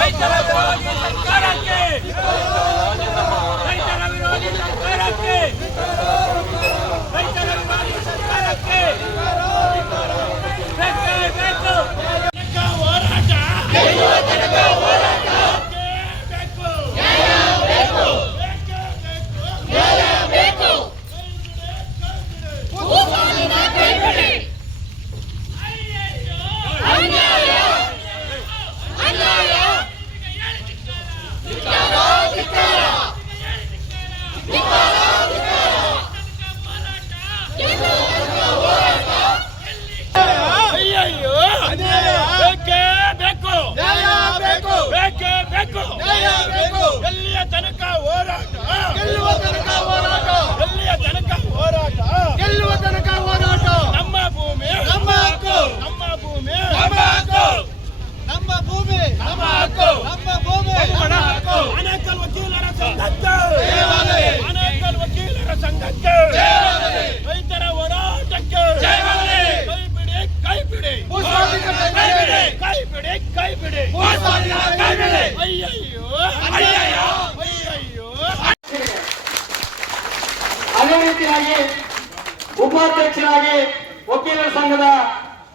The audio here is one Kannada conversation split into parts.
ರೈತರ ವಿರೋಧಿ ಸರ್ಕಾರಕ್ಕೆ ರೈತರ ವಿರೋಧಿ ಸರ್ಕಾರಕ್ಕೆ ರೈತರ ವಿರೋಧಿ ಸರ್ಕಾರಕ್ಕೆ ಬೇಕೇ ಬೇಕು ಹೋರಾಟ ಎಲ್ಲಿಯ ತನಕ ಹೋರಾಟ ಗೆಲ್ಲುವ ತನಕ ಹೋರಾಟ ಎಲ್ಲಿಯ ತನಕ ಹೋರಾಟ ಗೆಲ್ಲುವ ತನಕ ಹೋರಾಟ ನಮ್ಮ ಭೂಮಿ ನಮ್ಮ ಹಕ್ಕು ನಮ್ಮ ಭೂಮಿ ನಮ್ಮ ಹಕ್ಕು ನಮ್ಮ ಭೂಮಿ ನಮ್ಮ ಹಕ್ಕು ನಮ್ಮ ಭೂಮಿ ನಮ್ಮ ಹಕ್ಕು ಆನೇಕಲ್ ವಕೀಲರ ಸಂಘಕ್ಕೆ ಆನೇಕಲ್ ವಕೀಲರ ಸಂಘಕ್ಕೆ ರೈತರ ಹೋರಾಟಕ್ಕೆ ಕೈ ಬಿಡಿ ಕೈ ಬಿಡಿ ಕೈ ಬಿಡಿ ಕೈ ಬಿಡಿ ಕೈ ಬಿಡಿ ಅಯ್ಯಯ್ಯೋ ಅಯ್ಯಯ್ಯೋ ಅಯ್ಯಯ್ಯೋ. ಅದೇ ರೀತಿಯಾಗಿ ಉಪಾಧ್ಯಕ್ಷರಾಗಿ ವಕೀಲರ ಸಂಘದ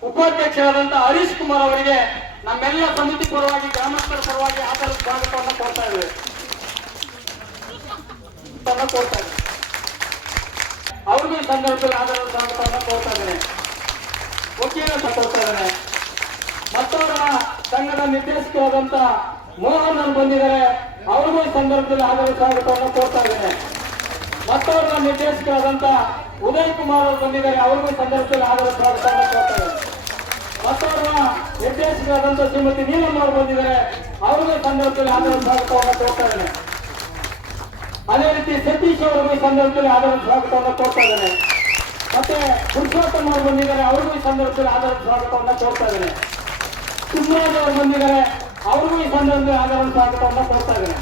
ಉಪಾಧ್ಯಕ್ಷರಾದಂತಹ ಹರೀಶ್ ಕುಮಾರ್ ಅವರಿಗೆ ನಮ್ಮೆಲ್ಲ ಸಮಿತಿ ಪರವಾಗಿ ಗ್ರಾಮಸ್ಥರ ಪರವಾಗಿ ಆಧಾರ ಸ್ವಾಗತವನ್ನು ಕೊಡ್ತಾ ಇದ್ದೇವೆ. ಅವ್ರಿಗೂ ಈ ಸಂದರ್ಭದಲ್ಲಿ ಆಧಾರ ಸ್ವಾಗತವನ್ನು ಕೊಡ್ತಾ ಇದ್ದೇನೆ. ವಕೀಲರ ಕೊಡ್ತಾ ಇದ್ದೇನೆ. ಮತ್ತವರ ಸಂಘದ ನಿರ್ದೇಶಕರಾದಂತ ಮೋಹನ್ ಅವರು ಬಂದಿದ್ದಾರೆ. ಅವ್ರಿಗೂ ಈ ಸಂದರ್ಭದಲ್ಲಿ ಆಧಾರ ಸ್ವಾಗತವನ್ನು ಕೊಡ್ತಾ ಇದ್ದೇನೆ. ಮತ್ತವರ ನಿರ್ದೇಶಕರಾದಂತ ಉದಯ್ ಕುಮಾರ್ ಅವರು ಬಂದಿದ್ದಾರೆ. ಅವ್ರಿಗೂ ಈ ಸಂದರ್ಭದಲ್ಲಿ ಆಧಾರ ಸ್ವಾಗತವನ್ನು ಕೊಡ್ತಾ ಇದ್ದೇನೆ. ಮತ್ತವರ ನಿರ್ದೇಶಕರಾದಂತ ಶ್ರೀಮತಿ ನೀಲಮ್ಮ ಅವರು ಬಂದಿದ್ದಾರೆ. ಅವ್ರಿಗೂ ಈ ಸಂದರ್ಭದಲ್ಲಿ ಆಧಾರ ಸ್ವಾಗತವನ್ನು ಕೊಡ್ತಾ ಇದ್ದೇನೆ. ಅದೇ ರೀತಿ ಸತೀಶ್ ಅವರಿಗೂ ಈ ಸಂದರ್ಭದಲ್ಲಿ ಆಧಾರ ಸ್ವಾಗತವನ್ನು ಕೊಡ್ತಾ ಇದ್ದೇನೆ. ಮತ್ತೆ ಪುರುಷೋತ್ತಮ ಅವರು ಬಂದಿದ್ದಾರೆ. ಅವ್ರಿಗೂ ಈ ಸಂದರ್ಭದಲ್ಲಿ ಆಧಾರ ಸ್ವಾಗತವನ್ನು ಕೊಡ್ತಾ ಇದ್ದೇನೆ. ಸುಮ್ಮರಾಜ್ ಅವರು ಬಂದಿದ್ದಾರೆ. ಅವ್ರಿಗೂ ಈ ಸಂದರ್ಭದಲ್ಲಿ ಆಧಾರ ಸ್ವಾಗತವನ್ನು ಕೊಡ್ತಾ ಇದ್ದೇನೆ.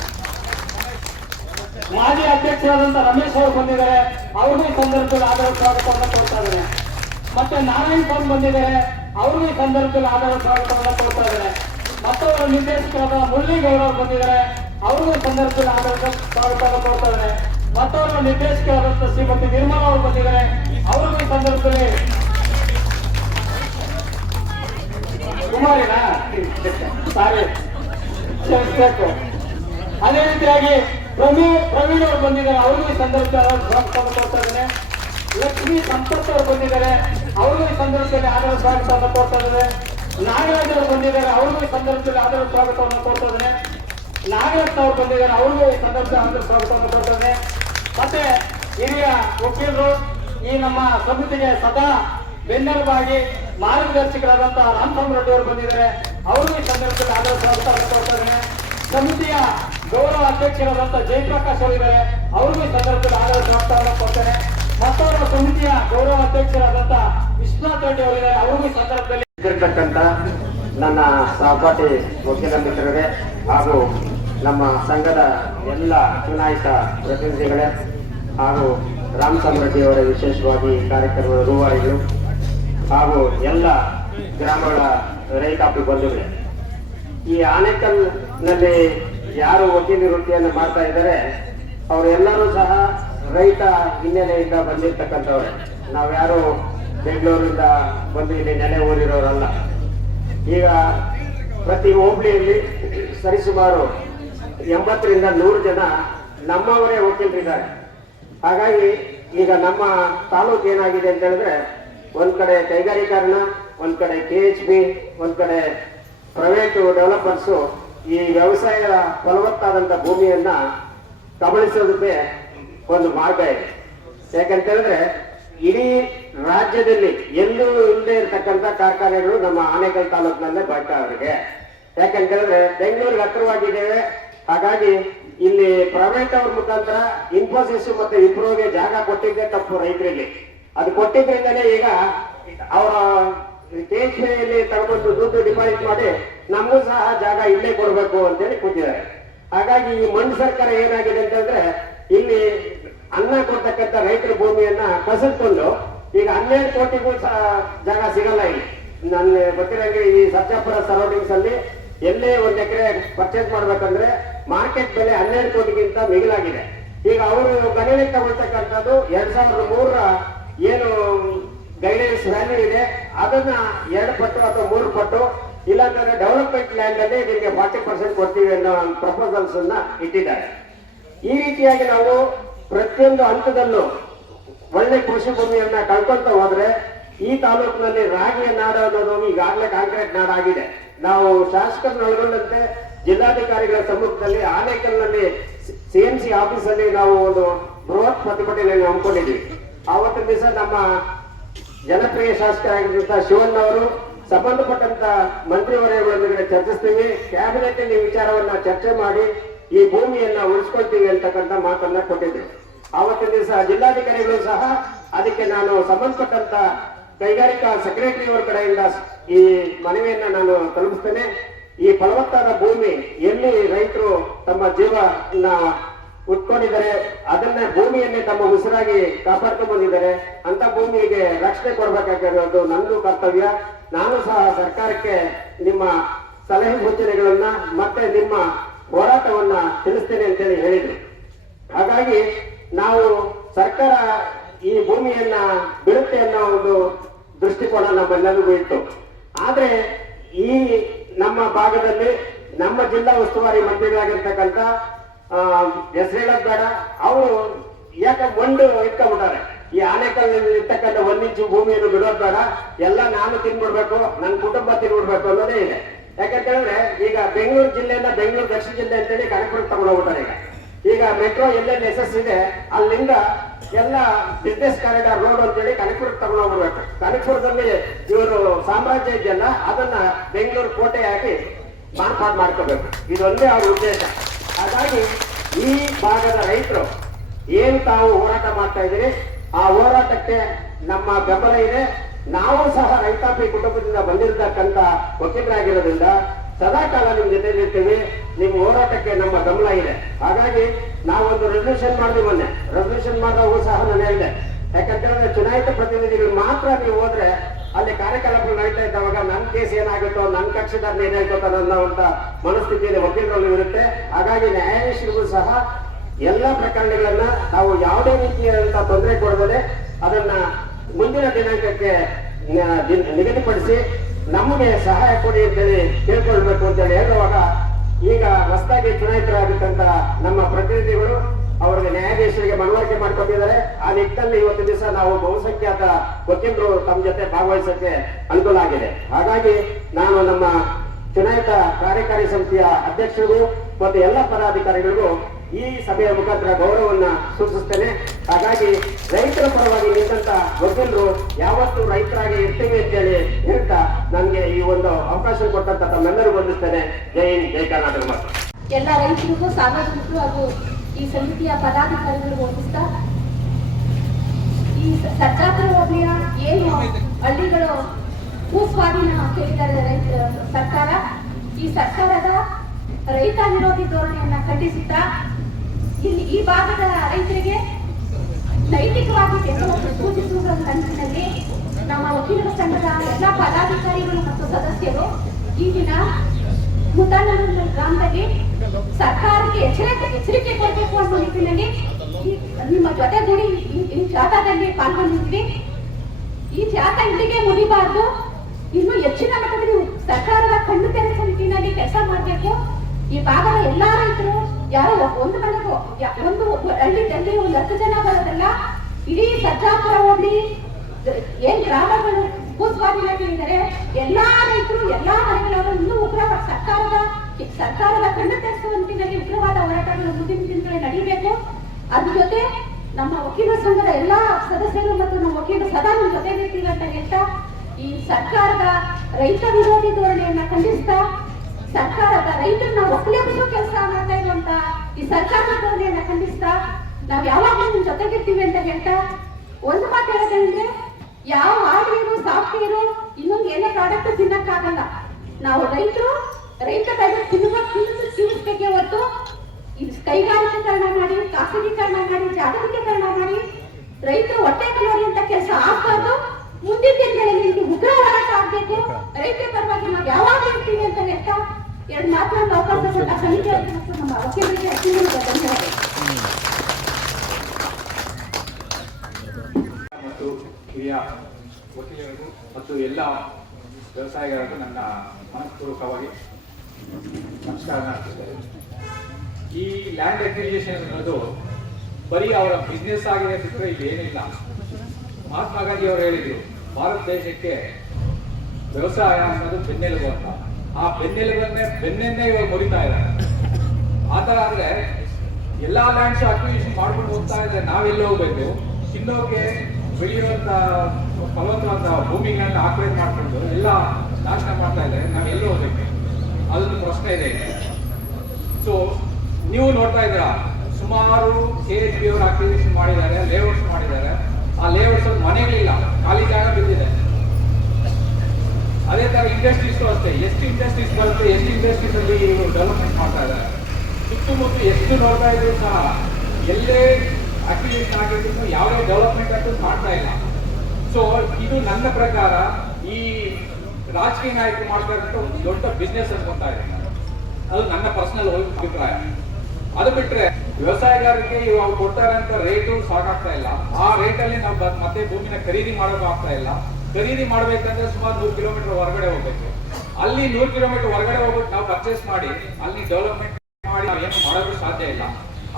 ಮಾಜಿ ಅಧ್ಯಕ್ಷರಾದಂತ ರಮೇಶ್ ಅವರು ಬಂದಿದ್ದಾರೆ. ಅವ್ರಿಗೂ ಈ ಸಂದರ್ಭದಲ್ಲಿ ಆಧಾರ ಸ್ವಾಗತವನ್ನು ಕೊಡ್ತಾ ಇದ್ದೇನೆ. ಮತ್ತೆ ನಾರಾಯಣ್ ಸ್ವಾಮಿ ಬಂದಿದ್ದಾರೆ. ಅವ್ರಿಗೂ ಈ ಸಂದರ್ಭದಲ್ಲಿ ಆಧಾರ ಸ್ವಾಗತವನ್ನು ಕೊಡ್ತಾ ಇದ್ದೇನೆ. ಮತ್ತವರ ನಿರ್ದೇಶಕರಾದ ಮುರಳೀಗೌಡ ಅವರು ಬಂದಿದ್ದಾರೆ. ಅವ್ರಿಗೂ ಈ ಸಂದರ್ಭದಲ್ಲಿ ಆಧಾರ ಸ್ವಾಗತವನ್ನು ಕೊಡ್ತಾ ಇದ್ದೇನೆ. ಮತ್ತವರ ನಿರ್ದೇಶಕರಾದಂತ ಶ್ರೀಮತಿ ನಿರ್ಮಲಾ ಅವರು ಬಂದಿದ್ದಾರೆ. ಅವ್ರಿಗೂ ಈ ಸಂದರ್ಭದಲ್ಲಿ ಕುಮಾರಿನ ಸಾರಿ ಕ್ಷಮಿಸಬೇಕು. ಅದೇ ರೀತಿಯಾಗಿ ಪ್ರವೀಣ್ ಅವರು ಬಂದಿದ್ದಾರೆ. ಅವ್ರಿಗೂ ಈ ಸಂದರ್ಭದಲ್ಲಿ ಸ್ವಾಗತವನ್ನು ಕೊಡ್ತಾ ಇದ್ದೇನೆ. ಲಕ್ಷ್ಮೀ ಸಂಪತ್ ಅವರು ಬಂದಿದ್ದಾರೆ. ಅವ್ರಿಗೂ ಈ ಸಂದರ್ಭದಲ್ಲಿ ಆಧಾರ ಸ್ವಾಗತವನ್ನು ಕೊಡ್ತಾ ಇದ್ದೇನೆ. ನಾಗರಾಜ್ ಅವರು ಬಂದಿದ್ದಾರೆ. ಅವ್ರಿಗೂ ಈ ಸಂದರ್ಭದಲ್ಲಿ ಆಧಾರ ಸ್ವಾಗತವನ್ನು ಕೊಡ್ತಾ ಇದ್ದೇನೆ. ನಾಗರತ್ನ ಅವರು ಬಂದಿದ್ದಾರೆ. ಅವ್ರಿಗೂ ಈ ಸಂದರ್ಭದಲ್ಲಿ ಆಧಾರ ಸ್ವಾಗತವನ್ನು ಕೊಡ್ತಾ ಇದ್ದೇನೆ. ಮತ್ತೆ ಹಿರಿಯ ವಕೀಲರು ಈ ನಮ್ಮ ಸಮಿತಿಗೆ ಸದಾ ಬೆನ್ನೆಲುಬಾಗಿ ಮಾರ್ಗದರ್ಶಕರಾದಂತಹ ರಾಮಸ್ವಾಮಿ ರೆಡ್ಡಿ ಅವರು ಬಂದಿದ್ದಾರೆ. ಅವ್ರಿಗೂ ಈ ಸಂದರ್ಭದಲ್ಲಿ ಆಧಾರ ಸ್ವಾಗತವನ್ನು ಕೊಡ್ತಾ ಇದ್ದೇನೆ. ಸಮಿತಿಯ ಗೌರವ ಅಧ್ಯಕ್ಷರಾದಂತಹ ಜಯಪ್ರಕಾಶ್ ಅವರಿದ್ದಾರೆ. ಅವ್ರಿಗೂ ಈ ಸಂದರ್ಭದಲ್ಲಿ ಆಧಾರ ಸ್ವಾಗತವನ್ನು ಕೊಡ್ತೇನೆ. ಮತ್ತವರ ಸಮಿತಿಯ ಗೌರವ ಅಧ್ಯಕ್ಷರಾದಂತಹ ವಿಶ್ವನಾಥ್ ರೆಡ್ಡಿ ಅವರಿದ್ದಾರೆ. ಅವ್ರಿಗೂ ಈ ಸಂದರ್ಭದಲ್ಲಿ ಇರ್ತಕ್ಕಂಥ ನನ್ನ ಸಹಪಾಠಿ ವಕೀಲ ಮಿತ್ರರೇ ಹಾಗೂ ನಮ್ಮ ಸಂಘದ ಎಲ್ಲ ಚುನಾಯಿತ ಪ್ರತಿನಿಧಿಗಳೇ ಹಾಗೂ ರಾಮಸ್ವಾಮಿ ರೆಡ್ಡಿ ಅವರ ವಿಶೇಷವಾಗಿ ಕಾರ್ಯಕ್ರಮದ ರೂವಾರಿಗಳು ಹಾಗೂ ಎಲ್ಲ ಗ್ರಾಮಗಳ ರೈತಾಪಿ ಬಂಧುಗಳೇ, ಈ ಆನೇಕಲ್ನಲ್ಲಿ ಯಾರು ವಕೀಲ ವೃತ್ತಿಯನ್ನು ಮಾಡ್ತಾ ಇದ್ದಾರೆ ಅವರೆಲ್ಲರೂ ಸಹ ರೈತ ಹಿನ್ನೆಲೆಯಿಂದ ಬಂದಿರ್ತಕ್ಕಂಥವ್ರೆ. ನಾವ್ಯಾರು ಬೆಂಗಳೂರಿಂದ ಬಂದು ಇಲ್ಲಿ ನೆಲೆ ಊರಿರೋರಲ್ಲ. ಈಗ ಪ್ರತಿ ಹೋಬಳಿಯಲ್ಲಿ ಸರಿಸುಮಾರು 80ರಿಂದ 100 ಜನ ನಮ್ಮವರೇ ವಕೀಲರಿದ್ದಾರೆ. ಹಾಗಾಗಿ ಈಗ ನಮ್ಮ ತಾಲೂಕು ಏನಾಗಿದೆ ಅಂತ ಹೇಳಿದ್ರೆ, ಒಂದ್ ಕಡೆ ಕೈಗಾರಿಕರಣ, ಒಂದ್ ಕಡೆ KHB, ಒಂದ್ ಕಡೆ ಪ್ರೈವೇಟ್ ಡೆವಲಪರ್ಸು ಈ ವ್ಯವಸಾಯದ ಫಲವತ್ತಾದಂತ ಭೂಮಿಯನ್ನ ಕಬಳಿಸೋದಕ್ಕೆ ಒಂದು ಮಾರ್ಗ ಇದೆ. ಯಾಕಂತ ಹೇಳಿದ್ರೆ ಇಡೀ ರಾಜ್ಯದಲ್ಲಿ ಎಲ್ಲೂ ಇಲ್ಲದೆ ಇರತಕ್ಕಂಥ ಕಾರ್ಖಾನೆಗಳು ನಮ್ಮ ಆನೇಕಲ್ ತಾಲೂಕಿನಲ್ಲೇ ಬರ್ತಾ ಅವರಿಗೆ. ಯಾಕಂತ ಹೇಳಿದ್ರೆ ಬೆಂಗಳೂರಿಗೆ ಹತ್ರವಾಗಿದ್ದೇವೆ. ಹಾಗಾಗಿ ಇಲ್ಲಿ ಪ್ರೈವೇಟ್ ಅವ್ರ ಮುಖಾಂತರ ಇನ್ಫೋಸಿಸ್ ಮತ್ತೆ ವಿಪ್ರೋಗೆ ಜಾಗ ಕೊಟ್ಟಿದ್ದೆ ತಪ್ಪು ರೈತರಲ್ಲಿ. ಅದು ಕೊಟ್ಟಿದ್ರಿಂದಲೇ ಈಗ ಅವರ KHBಯಲ್ಲಿ ತಗೊಂಡು ದುಡ್ಡು ಡಿಪಾಸಿಟ್ ಮಾಡಿ ನಮಗೂ ಸಹ ಜಾಗ ಇಲ್ಲೇ ಕೊಡ್ಬೇಕು ಅಂತೇಳಿ ಕೂತಿದ್ದಾರೆ. ಹಾಗಾಗಿ ಈ ಮಣ್ಣು ಸರ್ಕಾರ ಏನಾಗಿದೆ ಅಂತಂದ್ರೆ ಇಲ್ಲಿ ಅನ್ನ ಕೊಡ್ತಕ್ಕಂಥ ರೈತರ ಭೂಮಿಯನ್ನ ಕಸಿದ್ಕೊಂಡು ಈಗ 12 ಕೋಟಿಗೂ ಜಾಗ ಸಿಗಲ್ಲ. ಇಲ್ಲಿ ನನ್ನ ಗೊತ್ತಿರಂಗೆ ಈ ಸರ್ಜಾಪುರ ಸರೌಂಡಿಂಗ್ಸ್ ಅಲ್ಲಿ ಎಲ್ಲೇ 1 ಎಕರೆ ಪರ್ಚೇಸ್ ಮಾಡ್ಬೇಕಂದ್ರೆ ಮಾರ್ಕೆಟ್ ಬೆಲೆ 12 ಕೋಟಿಗಿಂತ ಮಿಗಿಲಾಗಿದೆ. ಈಗ ಅವರು ಗಣನೆಗೆ ತಗೊಳ್ತಕ್ಕಂಥದ್ದು 2003ರ ಏನು ಗೈಡೆನ್ಸ್ ವ್ಯಾಲ್ಯೂ ಇದೆ ಅದನ್ನ 2 ಪಟ್ಟು ಅಥವಾ 3 ಪಟ್ಟು, ಇಲ್ಲಾಂದ್ರೆ ಡೆವಲಪ್ಮೆಂಟ್ ಲ್ಯಾಂಡ್ ಅಲ್ಲಿ ನಿಮಗೆ 40% ಕೊಡ್ತೀವಿ ಅನ್ನೋ ಪ್ರಪೋಸಲ್ಸ್ ಅನ್ನ ಇಟ್ಟಿದ್ದಾರೆ. ಈ ರೀತಿಯಾಗಿ ನಾವು ಪ್ರತಿಯೊಂದು ಹಂತದಲ್ಲೂ ಒಳ್ಳೆ ಕೃಷಿ ಭೂಮಿಯನ್ನ ಕಳ್ಕೊಂತ ಹೋದ್ರೆ ಈ ತಾಲೂಕಿನಲ್ಲಿ ರಾಗಿಯ ನಾಡು ಅನ್ನೋದು ಈಗಾಗಲೇ ಕಾಂಕ್ರೀಟ್ ನಾಡಾಗಿದೆ. ನಾವು ಶಾಸಕರನ್ನ ಒಳಗೊಂಡಂತೆ ಜಿಲ್ಲಾಧಿಕಾರಿಗಳ ಸಮ್ಮುಖದಲ್ಲಿ ಆನೇಕಲ್ನಲ್ಲಿ CMC ಆಫೀಸ್ ಅಲ್ಲಿ ನಾವು ಒಂದು ಬೃಹತ್ ಪ್ರತಿಭಟನೆಯನ್ನು ಹಮ್ಮಿಕೊಂಡಿದ್ವಿ. ಆವತ್ತಿನ ದಿವಸ ನಮ್ಮ ಜನಪ್ರಿಯ ಶಾಸಕರಾಗಿದ್ದಂತ ಶಿವಣ್ಣ ಅವರು ಸಂಬಂಧಪಟ್ಟಂತ ಮಂತ್ರಿವರ್ಯಗಳೊಂದಿಗೆ ಚರ್ಚಿಸ್ತೀವಿ, ಕ್ಯಾಬಿನೆಟ್ ಈ ವಿಚಾರವನ್ನ ಚರ್ಚೆ ಮಾಡಿ ಈ ಭೂಮಿಯನ್ನ ಉಳಿಸ್ಕೊಳ್ತೀವಿ ಅಂತಕ್ಕಂಥ ಮಾತನ್ನ ಕೊಟ್ಟಿದ್ರು. ಆವತ್ತಿನ ದಿವಸ ಜಿಲ್ಲಾಧಿಕಾರಿಗಳು ಸಹ ಅದಕ್ಕೆ ನಾನು ಸಂಬಂಧಪಟ್ಟಂತ ಕೈಗಾರಿಕಾ ಸೆಕ್ರೆಟರಿ ಅವರ ಕಡೆಯಿಂದ ಈ ಮನವಿಯನ್ನ ನಾನು ತಲುಪಿಸ್ತೇನೆ. ಈ ಫಲವತ್ತಾದ ಭೂಮಿ ಎಲ್ಲಿ ರೈತರು ತಮ್ಮ ಜೀವನ ಉಟ್ಕೊಂಡಿದ್ದಾರೆ, ಅದನ್ನ ಭೂಮಿಯನ್ನೇ ತಮ್ಮ ಉಸಿರಾಗಿ ಕಾಪಾಡ್ಕೊಂಡು ಬಂದಿದ್ದಾರೆ, ಅಂತ ಭೂಮಿಗೆ ರಕ್ಷಣೆ ಕೊಡಬೇಕಾಗಿರೋದು ನಂದು ಕರ್ತವ್ಯ. ನಾನು ಸಹ ಸರ್ಕಾರಕ್ಕೆ ನಿಮ್ಮ ಸಲಹೆ ಸೂಚನೆಗಳನ್ನ ಮತ್ತೆ ನಿಮ್ಮ ಹೋರಾಟವನ್ನ ತಿಳಿಸ್ತೇನೆ ಅಂತೇಳಿ ಹೇಳಿದ್ರು. ಹಾಗಾಗಿ ನಾವು ಸರ್ಕಾರ ಈ ಭೂಮಿಯನ್ನ ಬಿಡುತ್ತೆ ಅನ್ನೋ ಒಂದು ದೃಷ್ಟಿಕೋನ ನಮ್ಮೆಲ್ಲರಿಗೂ ಇತ್ತು. ಆದ್ರೆ ಈ ನಮ್ಮ ಭಾಗದಲ್ಲಿ ನಮ್ಮ ಜಿಲ್ಲಾ ಉಸ್ತುವಾರಿ ಮಂತ್ರಿಗಳಾಗಿರ್ತಕ್ಕಂಥ ಹೆಸರು ಹೇಳೋದ್ ಬೇಡ, ಅವರು ಯಾಕೆ ಒಂದು ಇಟ್ಕೊಂಡ್ಬಿಟ್ಟಾರೆ. ಈ ಆನೇಕಲ್ನಲ್ಲಿ ಇರ್ತಕ್ಕಂಥ 1 ಇಂಚು ಭೂಮಿಯನ್ನು ಬಿಡೋದ್ ಬೇಡ, ಎಲ್ಲ ನಾನು ತಿನ್ಬಿಡ್ಬೇಕು, ನನ್ನ ಕುಟುಂಬ ತಿನ್ಬಿಡ್ಬೇಕು ಅನ್ನೋದೇ ಇದೆ. ಯಾಕಂತ ಹೇಳಿದ್ರೆ ಈಗ ಬೆಂಗಳೂರು ಜಿಲ್ಲೆಯನ್ನ ಬೆಂಗಳೂರು ದಕ್ಷಿಣ ಜಿಲ್ಲೆ ಅಂತೇಳಿ ಕನಕಪುರಕ್ಕೆ ತಗೊಂಡೋಗ್ಬಿಟ್ಟಾರೆ. ಈಗ ಮೆಟ್ರೋ ಎಲ್ಲೆಲ್ಲಿ ಎಸ್ ಇದೆ ಅಲ್ಲಿಂದ ಎಲ್ಲ ಬಿಸ್ನೆಸ್ ಕಾರಿಡಾರ್ ರೋಡ್ ಅಂತೇಳಿ ಕನಕಪುರಕ್ಕೆ ತಗೊಂಡೋಗ್ಬಿಡ್ಬೇಕು. ಕನಕಪುರದಲ್ಲಿ ಇವರು ಸಾಮ್ರಾಜ್ಯ ಇದೆಯಲ್ಲ ಅದನ್ನ ಬೆಂಗಳೂರು ಕೋಟೆ ಹಾಕಿ ಮಾರ್ಪಾಡು ಮಾಡ್ಕೋಬೇಕು, ಇದೊಂದೇ ಅವ್ರ ಉದ್ದೇಶ. ಹಾಗಾಗಿ ಈ ಭಾಗದ ರೈತರು ಏನ್ ತಾವು ಹೋರಾಟ ಮಾಡ್ತಾ ಇದ್ದೀರಿ ಆ ಹೋರಾಟಕ್ಕೆ ನಮ್ಮ ಬೆಂಬಲ ಇದೆ. ನಾವು ಸಹ ರೈತಾಪಿ ಕುಟುಂಬದಿಂದ ಬಂದಿರತಕ್ಕಂತ ವಕೀಲರಾಗಿರೋದ್ರಿಂದ ಸದಾಕಾಲ ನಿಮ್ ಜೊತೆಲಿರ್ತೀವಿ. ನಿಮ್ಮ ಹೋರಾಟಕ್ಕೆ ನಮ್ಮ ಬೆಂಬಲ ಇದೆ. ಹಾಗಾಗಿ ನಾವೊಂದು ರೆಸಲ್ಯೂಷನ್ ಮಾಡಿದ್ವಿ ಮೊನ್ನೆ. ರೆಸಲ್ಯೂಷನ್ ಮಾಡಿದಾಗೂ ಸಹ ನಾನು ಹೇಳಿದೆ, ಯಾಕಂತೇಳಿದ್ರೆ ಚುನಾಯಿತ ಪ್ರತಿನಿಧಿಗಳು ಮಾತ್ರ ನೀವು ಹೋದ್ರೆ ಅಲ್ಲಿ ಕಾರ್ಯಕಲಾಪಗಳು ನಡೀತಾ ಇದ್ದಾವಾಗ ನನ್ನ ಕೇಸ್ ಏನಾಗುತ್ತೋ, ನನ್ನ ಕಕ್ಷಿದಾರನ ಏನಾಗುತ್ತೋ ಅನ್ನೋಂತ ಮನಸ್ಥಿತಿಯಲ್ಲಿ ವಕೀಲರಲ್ಲಿ ಇರುತ್ತೆ. ಹಾಗಾಗಿ ನ್ಯಾಯಾಧೀಶರಿಗೂ ಸಹ ಎಲ್ಲ ಪ್ರಕರಣಗಳನ್ನ ನಾವು ಯಾವುದೇ ರೀತಿಯಾದಂತಹ ತೊಂದರೆ ಕೊಡದೆ ಅದನ್ನ ಮುಂದಿನ ದಿನಾಂಕಕ್ಕೆ ನಿಗದಿಪಡಿಸಿ ನಮಗೆ ಸಹಾಯ ಕೊಡಿ ಅಂತೇಳಿ ಕೇಳ್ಕೊಳ್ಬೇಕು ಅಂತೇಳಿ ಹೇಳುವಾಗ, ಈಗ ಹೊಸದಾಗಿ ಚುನಾಯಿತರಾಗಿದ್ದಂತ ನಮ್ಮ ಪ್ರತಿನಿಧಿಗಳು ಅವರಿಗೆ ನ್ಯಾಯಾಧೀಶರಿಗೆ ಮನವರಿಕೆ ಮಾಡ್ಕೊಂಡಿದ್ದಾರೆ. ಆ ನಿಟ್ಟಿನಲ್ಲಿ ಇವತ್ತು ದಿವಸ ನಾವು ಬಹುಸಂಖ್ಯಾತ ವಕೀಲರು ತಮ್ಮ ಜೊತೆ ಭಾಗವಹಿಸಕ್ಕೆ ಅನುಕೂಲ ಆಗಿದೆ. ಹಾಗಾಗಿ ನಾನು ನಮ್ಮ ಚುನಾಯಿತ ಕಾರ್ಯಕಾರಿ ಸಮಿತಿಯ ಅಧ್ಯಕ್ಷರಿಗೂ ಮತ್ತು ಎಲ್ಲ ಪದಾಧಿಕಾರಿಗಳಿಗೂ ಈ ಸಭೆಯ ಮುಖಾಂತರ ಗೌರವವನ್ನ ಸೂಚಿಸುತ್ತೇನೆ. ಹಾಗಾಗಿ ರೈತರ ಪರವಾಗಿ ನಿಂತ ವಕೀಲರು ಯಾವತ್ತೂ ರೈತರಾಗಿ ಇರ್ತೀವಿ ಅಂತೇಳಿ ಹೇಳ್ತಾ ನನಗೆ ಈ ಒಂದು ಅವಕಾಶ ಕೊಟ್ಟಂತ ತಮ್ಮೆಲ್ಲರಿಗೂ ವಂದಿಸ್ತೇನೆ. ಜೈ ಹಿಂದ್, ಜೈ ಕರ್ನಾಟಕ. ಎಲ್ಲ ರೈತರಿಗೂ ಸಾರ್ವಜನಿಕರು ಹಾಗೂ ಈ ಸಮಿತಿಯ ಪದಾಧಿಕಾರಿಗಳಿಗೂ ವಂದಿಸ್ತಾ, ಈ ಸರ್ಜಾಪುರ ಹೋಬಳಿಯ ಏನು ಹಳ್ಳಿಗಳು ಭೂಸ್ವಾಧೀನ ಕೇಳಿದ್ದಾರೆ ಸರ್ಕಾರ, ಈ ಸರ್ಕಾರದ ರೈತ ವಿರೋಧಿ ಧೋರಣೆಯನ್ನ ಖಂಡಿಸುತ್ತಾ ಇಲ್ಲಿ ಈ ಭಾಗದ ರೈತರಿಗೆ ನೈತಿಕವಾಗಿ ಬೆಂಬಲ ಸೂಚಿಸುವುದರ ನಿಟ್ಟಿನಲ್ಲಿ ನಮ್ಮ ವಕೀಲರ ಸಂಘದ ಎಲ್ಲ ಪದಾಧಿಕಾರಿಗಳು ಮತ್ತು ಸದಸ್ಯರು ಈ ದಿನ ಮುದ್ದಾನೂರು ಗ್ರಾಮದಲ್ಲಿ ಸರ್ಕಾರಕ್ಕೆ ಎಚ್ಚರಿಕೆ ಕೊಡಬೇಕು ಅನ್ನೋ ನಿಟ್ಟಿನಲ್ಲಿ ನಿಮ್ಮ ಜೊತೆಗೂಡಿ ಈ ಜಾಥಾದಲ್ಲಿ ಪಾಲ್ಗೊಂಡಿದ್ವಿ. ಈ ಜಾಥಾ ಇಲ್ಲಿಗೆ ಮುಗಿಬಾರ್ದು, ಇನ್ನು ಹೆಚ್ಚಿನ ಮಟ್ಟದಲ್ಲಿ ಸರ್ಕಾರದ ಕಣ್ಣು ತೆರೆಸುವ ನಿಟ್ಟಿನಲ್ಲಿ ಕೆಲಸ ಮಾಡಬೇಕು. ಈ ಭಾಗದ ಎಲ್ಲಾ ರೈತರು ಯಾರೋ ಒಂದು ಮನೆಗೂ ಒಂದು ಹಳ್ಳಿಯಲ್ಲಿ 10 ಜನ ಬರೋದಲ್ಲ, ಇಡೀ ಸರ್ಜಾಪುರ ಹೋಬಳಿ ಏನ್ ಗ್ರಾಮಗಳು ಭೂಸ್ವಾಧೀನಗಳಿದ್ದಾರೆ ಎಲ್ಲಾ ರೈತರು ಎಲ್ಲಾ ಮನೆಗಳವರು ಇನ್ನೂ ಉಗ್ರವಾದ ಸರ್ಕಾರದ ಕಣ್ಣು ತೆರೆಸುವ ನಿಟ್ಟಿನಲ್ಲಿ ಉಗ್ರವಾದ ಹೋರಾಟಗಳು ಮುಂದಿನ ದಿನಗಳಲ್ಲಿ ನಡೆಯಬೇಕು. ಅದ್ರ ಜೊತೆ ನಮ್ಮ ವಕೀಲರ ಸಂಘದ ಎಲ್ಲಾ ಸದಸ್ಯರು ಮತ್ತು ನಮ್ಮ ವಕೀಲರು ಸದಾ ನಮ್ಮ ಜೊತೆಗಿರ್ತೀವಿ ಅಂತ ಹೇಳ್ತಾ, ಈ ಸರ್ಕಾರದ ರೈತ ವಿರೋಧಿ ಧೋರಣೆಯನ್ನ ಖಂಡಿಸ್ತಾ, ಸರ್ಕಾರದ ರೈತರನ್ನ ಒಕ್ಕಲೆಬ್ಬಿಸೋ ಕೆಲಸ ಮಾಡ್ತಾ ಇರುವಂತ ಈ ಸರ್ಕಾರದ ಧೋರಣೆಯನ್ನ ಖಂಡಿಸ್ತಾ ನಾವ್ ಯಾವಾಗಲೂ ನಿಮ್ ಜೊತೆಗಿರ್ತೀವಿ ಅಂತ ಹೇಳ್ತಾ, ಒಂದು ಮಾತು ಹೇಳೋದಂದ್ರೆ ಯಾವ ಹಾರ್ಡ್ವೇರು ಸಾಫ್ಟ್ವೇರು ಇನ್ನೊಂದು ಏನೋ ಪ್ರಾಡಕ್ಟ್ ತಿನ್ನಕ್ಕಾಗಲ್ಲ. ನಾವು ರೈತ ಕೈಗೆ ತಿನ್ನಿಸ್ಬೇಕೆ ಹೊರತು ಕೈಗಾರಿಕೀಕರಣ ಮಾಡಿ, ಖಾಸಗೀಕರಣ ಮಾಡಿ, ಜಾಗತಿಕೀಕರಣ ಮಾಡಿ ರೈತರು ಹೊಟ್ಟೆ ಕಲೋರಿಯಂತ ಕೆಲಸ ಆಗ್ಬಾರ್ದು. ಮುಂದಿನ ದಿನಗಳಲ್ಲಿ ಇದು ಉಗ್ರ ಹೋರಾಟ ಆಗ್ಬೇಕು. ರೈತರ ಪರವಾಗಿ ನಾವು ಯಾವಾಗ ಇರ್ತೀವಿ ಅಂತ ಹೇಳ್ತಾ ಎರಡು ಮಾತನಾಡಲು ಅವಕಾಶ ಕೊಟ್ಟ ಸಮಿತಿ ಮತ್ತು ನಮ್ಮ ವಕೀಲರಿಗೆ ಧನ್ಯವಾದ. ಮತ್ತು ಹಿರಿಯ ವಕೀಲರಿಗೂ ಮತ್ತು ಎಲ್ಲ ವ್ಯವಸಾಯಿಗಳಿಗೂ ನನ್ನ ಮನಪೂರ್ವಕವಾಗಿ ನಮಸ್ಕಾರ ಮಾಡ್ತಿದ್ದಾರೆ. ಈ ಲ್ಯಾಂಡ್ ಅಕ್ವಿಸಿಷನ್ ಅನ್ನೋದು ಬರೀ ಅವರ ಬಿಸ್ನೆಸ್ ಆಗಿದೆ ಬಿಟ್ಟರೆ ಇಲ್ಲಿ ಏನಿಲ್ಲ. ಮಹಾತ್ಮ ಗಾಂಧಿ ಅವರು ಹೇಳಿದ್ರು, ಭಾರತ ದೇಶಕ್ಕೆ ವ್ಯವಸಾಯ ಅನ್ನೋದು ಬೆನ್ನೆಲುಬು ಅಂತ. ಆ ಬೆನ್ನೆನ್ನೇ ಇವಾಗ ಮುರಿತಾ ಇದ್ದಾರೆ. ಆ ಥರ ಆದರೆ ಎಲ್ಲ ಲ್ಯಾಂಡ್ಸ್ ಅಕ್ವಿಸಿಷನ್ ಮಾಡ್ಕೊಂಡು ಹೋಗ್ತಾ ಇದ್ರೆ ನಾವೆಲ್ಲ ಹೋಗ್ಬೇಕು? ತಿನ್ನೋಕೆ ಬೆಳೆಯುವಂತ ಫಲವತ್ತಾದ ಭೂಮಿಗಳನ್ನ ಆಕ್ರಮಣ ಮಾಡಿಕೊಂಡು ಎಲ್ಲ ನಾಶ ಮಾಡ್ತಾ ಇದ್ದಾರೆ. ನಾವೆಲ್ಲೂ ಹೋಗ್ಬೇಕು? ಅದೊಂದು ಪ್ರಶ್ನೆ ಇದೆ. ಸೊ ನೀವು ನೋಡ್ತಾ ಇದ್ದೀರಾ, ಸುಮಾರು KHB ಅವರು ಅಕ್ವಿಸಿಷನ್ ಮಾಡಿದ್ದಾರೆ, ಲೇಔಟ್ಸ್ ಮಾಡಿದ್ದಾರೆ. ಆ ಲೇಔಟ್ಸ್ ಮನೆಗಳಿಲ್ಲ, ಖಾಲಿ ಜಾಗ ಬಿದ್ದಿದೆ. ಅದೇ ತರ ಇಂಡಸ್ಟ್ರೀಸ್ ಅಷ್ಟೇ, ಎಷ್ಟು ಇಂಡಸ್ಟ್ರೀಸ್ ಬರುತ್ತೆ, ಎಷ್ಟು ಇಂಡಸ್ಟ್ರೀಸ್ ಅಲ್ಲಿ ಡೆವಲಪ್ಮೆಂಟ್ ಮಾಡ್ತಾ ಇದ್ದಾರೆ. ಸುತ್ತಮುತ್ತ ಎಷ್ಟು ನೋಡ್ತಾ ಇದ್ರು ಸಹ ಎಲ್ಲೇ ಅಕ್ವಿಸಿಷನ್ ಆಗಿದ್ರು ಯಾವುದೇ ಡೆವಲಪ್ಮೆಂಟ್ ಅಂತೂ ಮಾಡ್ತಾ ಇಲ್ಲ. ಸೊ ಇದು ನನ್ನ ಪ್ರಕಾರ ಈ ರಾಜಕೀಯ ನಾಯಕರು ಮಾಡ್ತಾ ಇರೋ ಒಂದು ದೊಡ್ಡ ಬಿಸ್ನೆಸ್ ಅನ್ಕೊಂತಾ ಇದೆ. ಅದು ನನ್ನ ಪರ್ಸನಲ್ ಅಭಿಪ್ರಾಯ. ಅದು ಬಿಟ್ರೆ ವ್ಯವಸಾಯಗಾರರಿಗೆ ಇವಾಗ ಕೊಡ್ತಾರಂತ ರೇಟು ಸಾಕಾಗ್ತಾ ಇಲ್ಲ. ಆ ರೇಟಲ್ಲಿ ನಾವು ಮತ್ತೆ ಭೂಮಿನ ಖರೀದಿ ಮಾಡೋದು ಆಗ್ತಾ ಇಲ್ಲ. ಖರೀದಿ ಮಾಡ್ಬೇಕಂದ್ರೆ ಸುಮಾರು 100 ಕಿಲೋಮೀಟರ್ ಹೊರಗಡೆ ಹೋಗ್ಬೇಕು. ಅಲ್ಲಿ 100 ಕಿಲೋಮೀಟರ್ ಹೊರಗಡೆ ಹೋಗ್ಬಿಟ್ಟು ನಾವು ಪರ್ಚೇಸ್ ಮಾಡಿ ಅಲ್ಲಿ ಡೆವಲಪ್ಮೆಂಟ್ ಮಾಡಿ ಏನು ಮಾಡೋದು ಸಾಧ್ಯ ಇಲ್ಲ.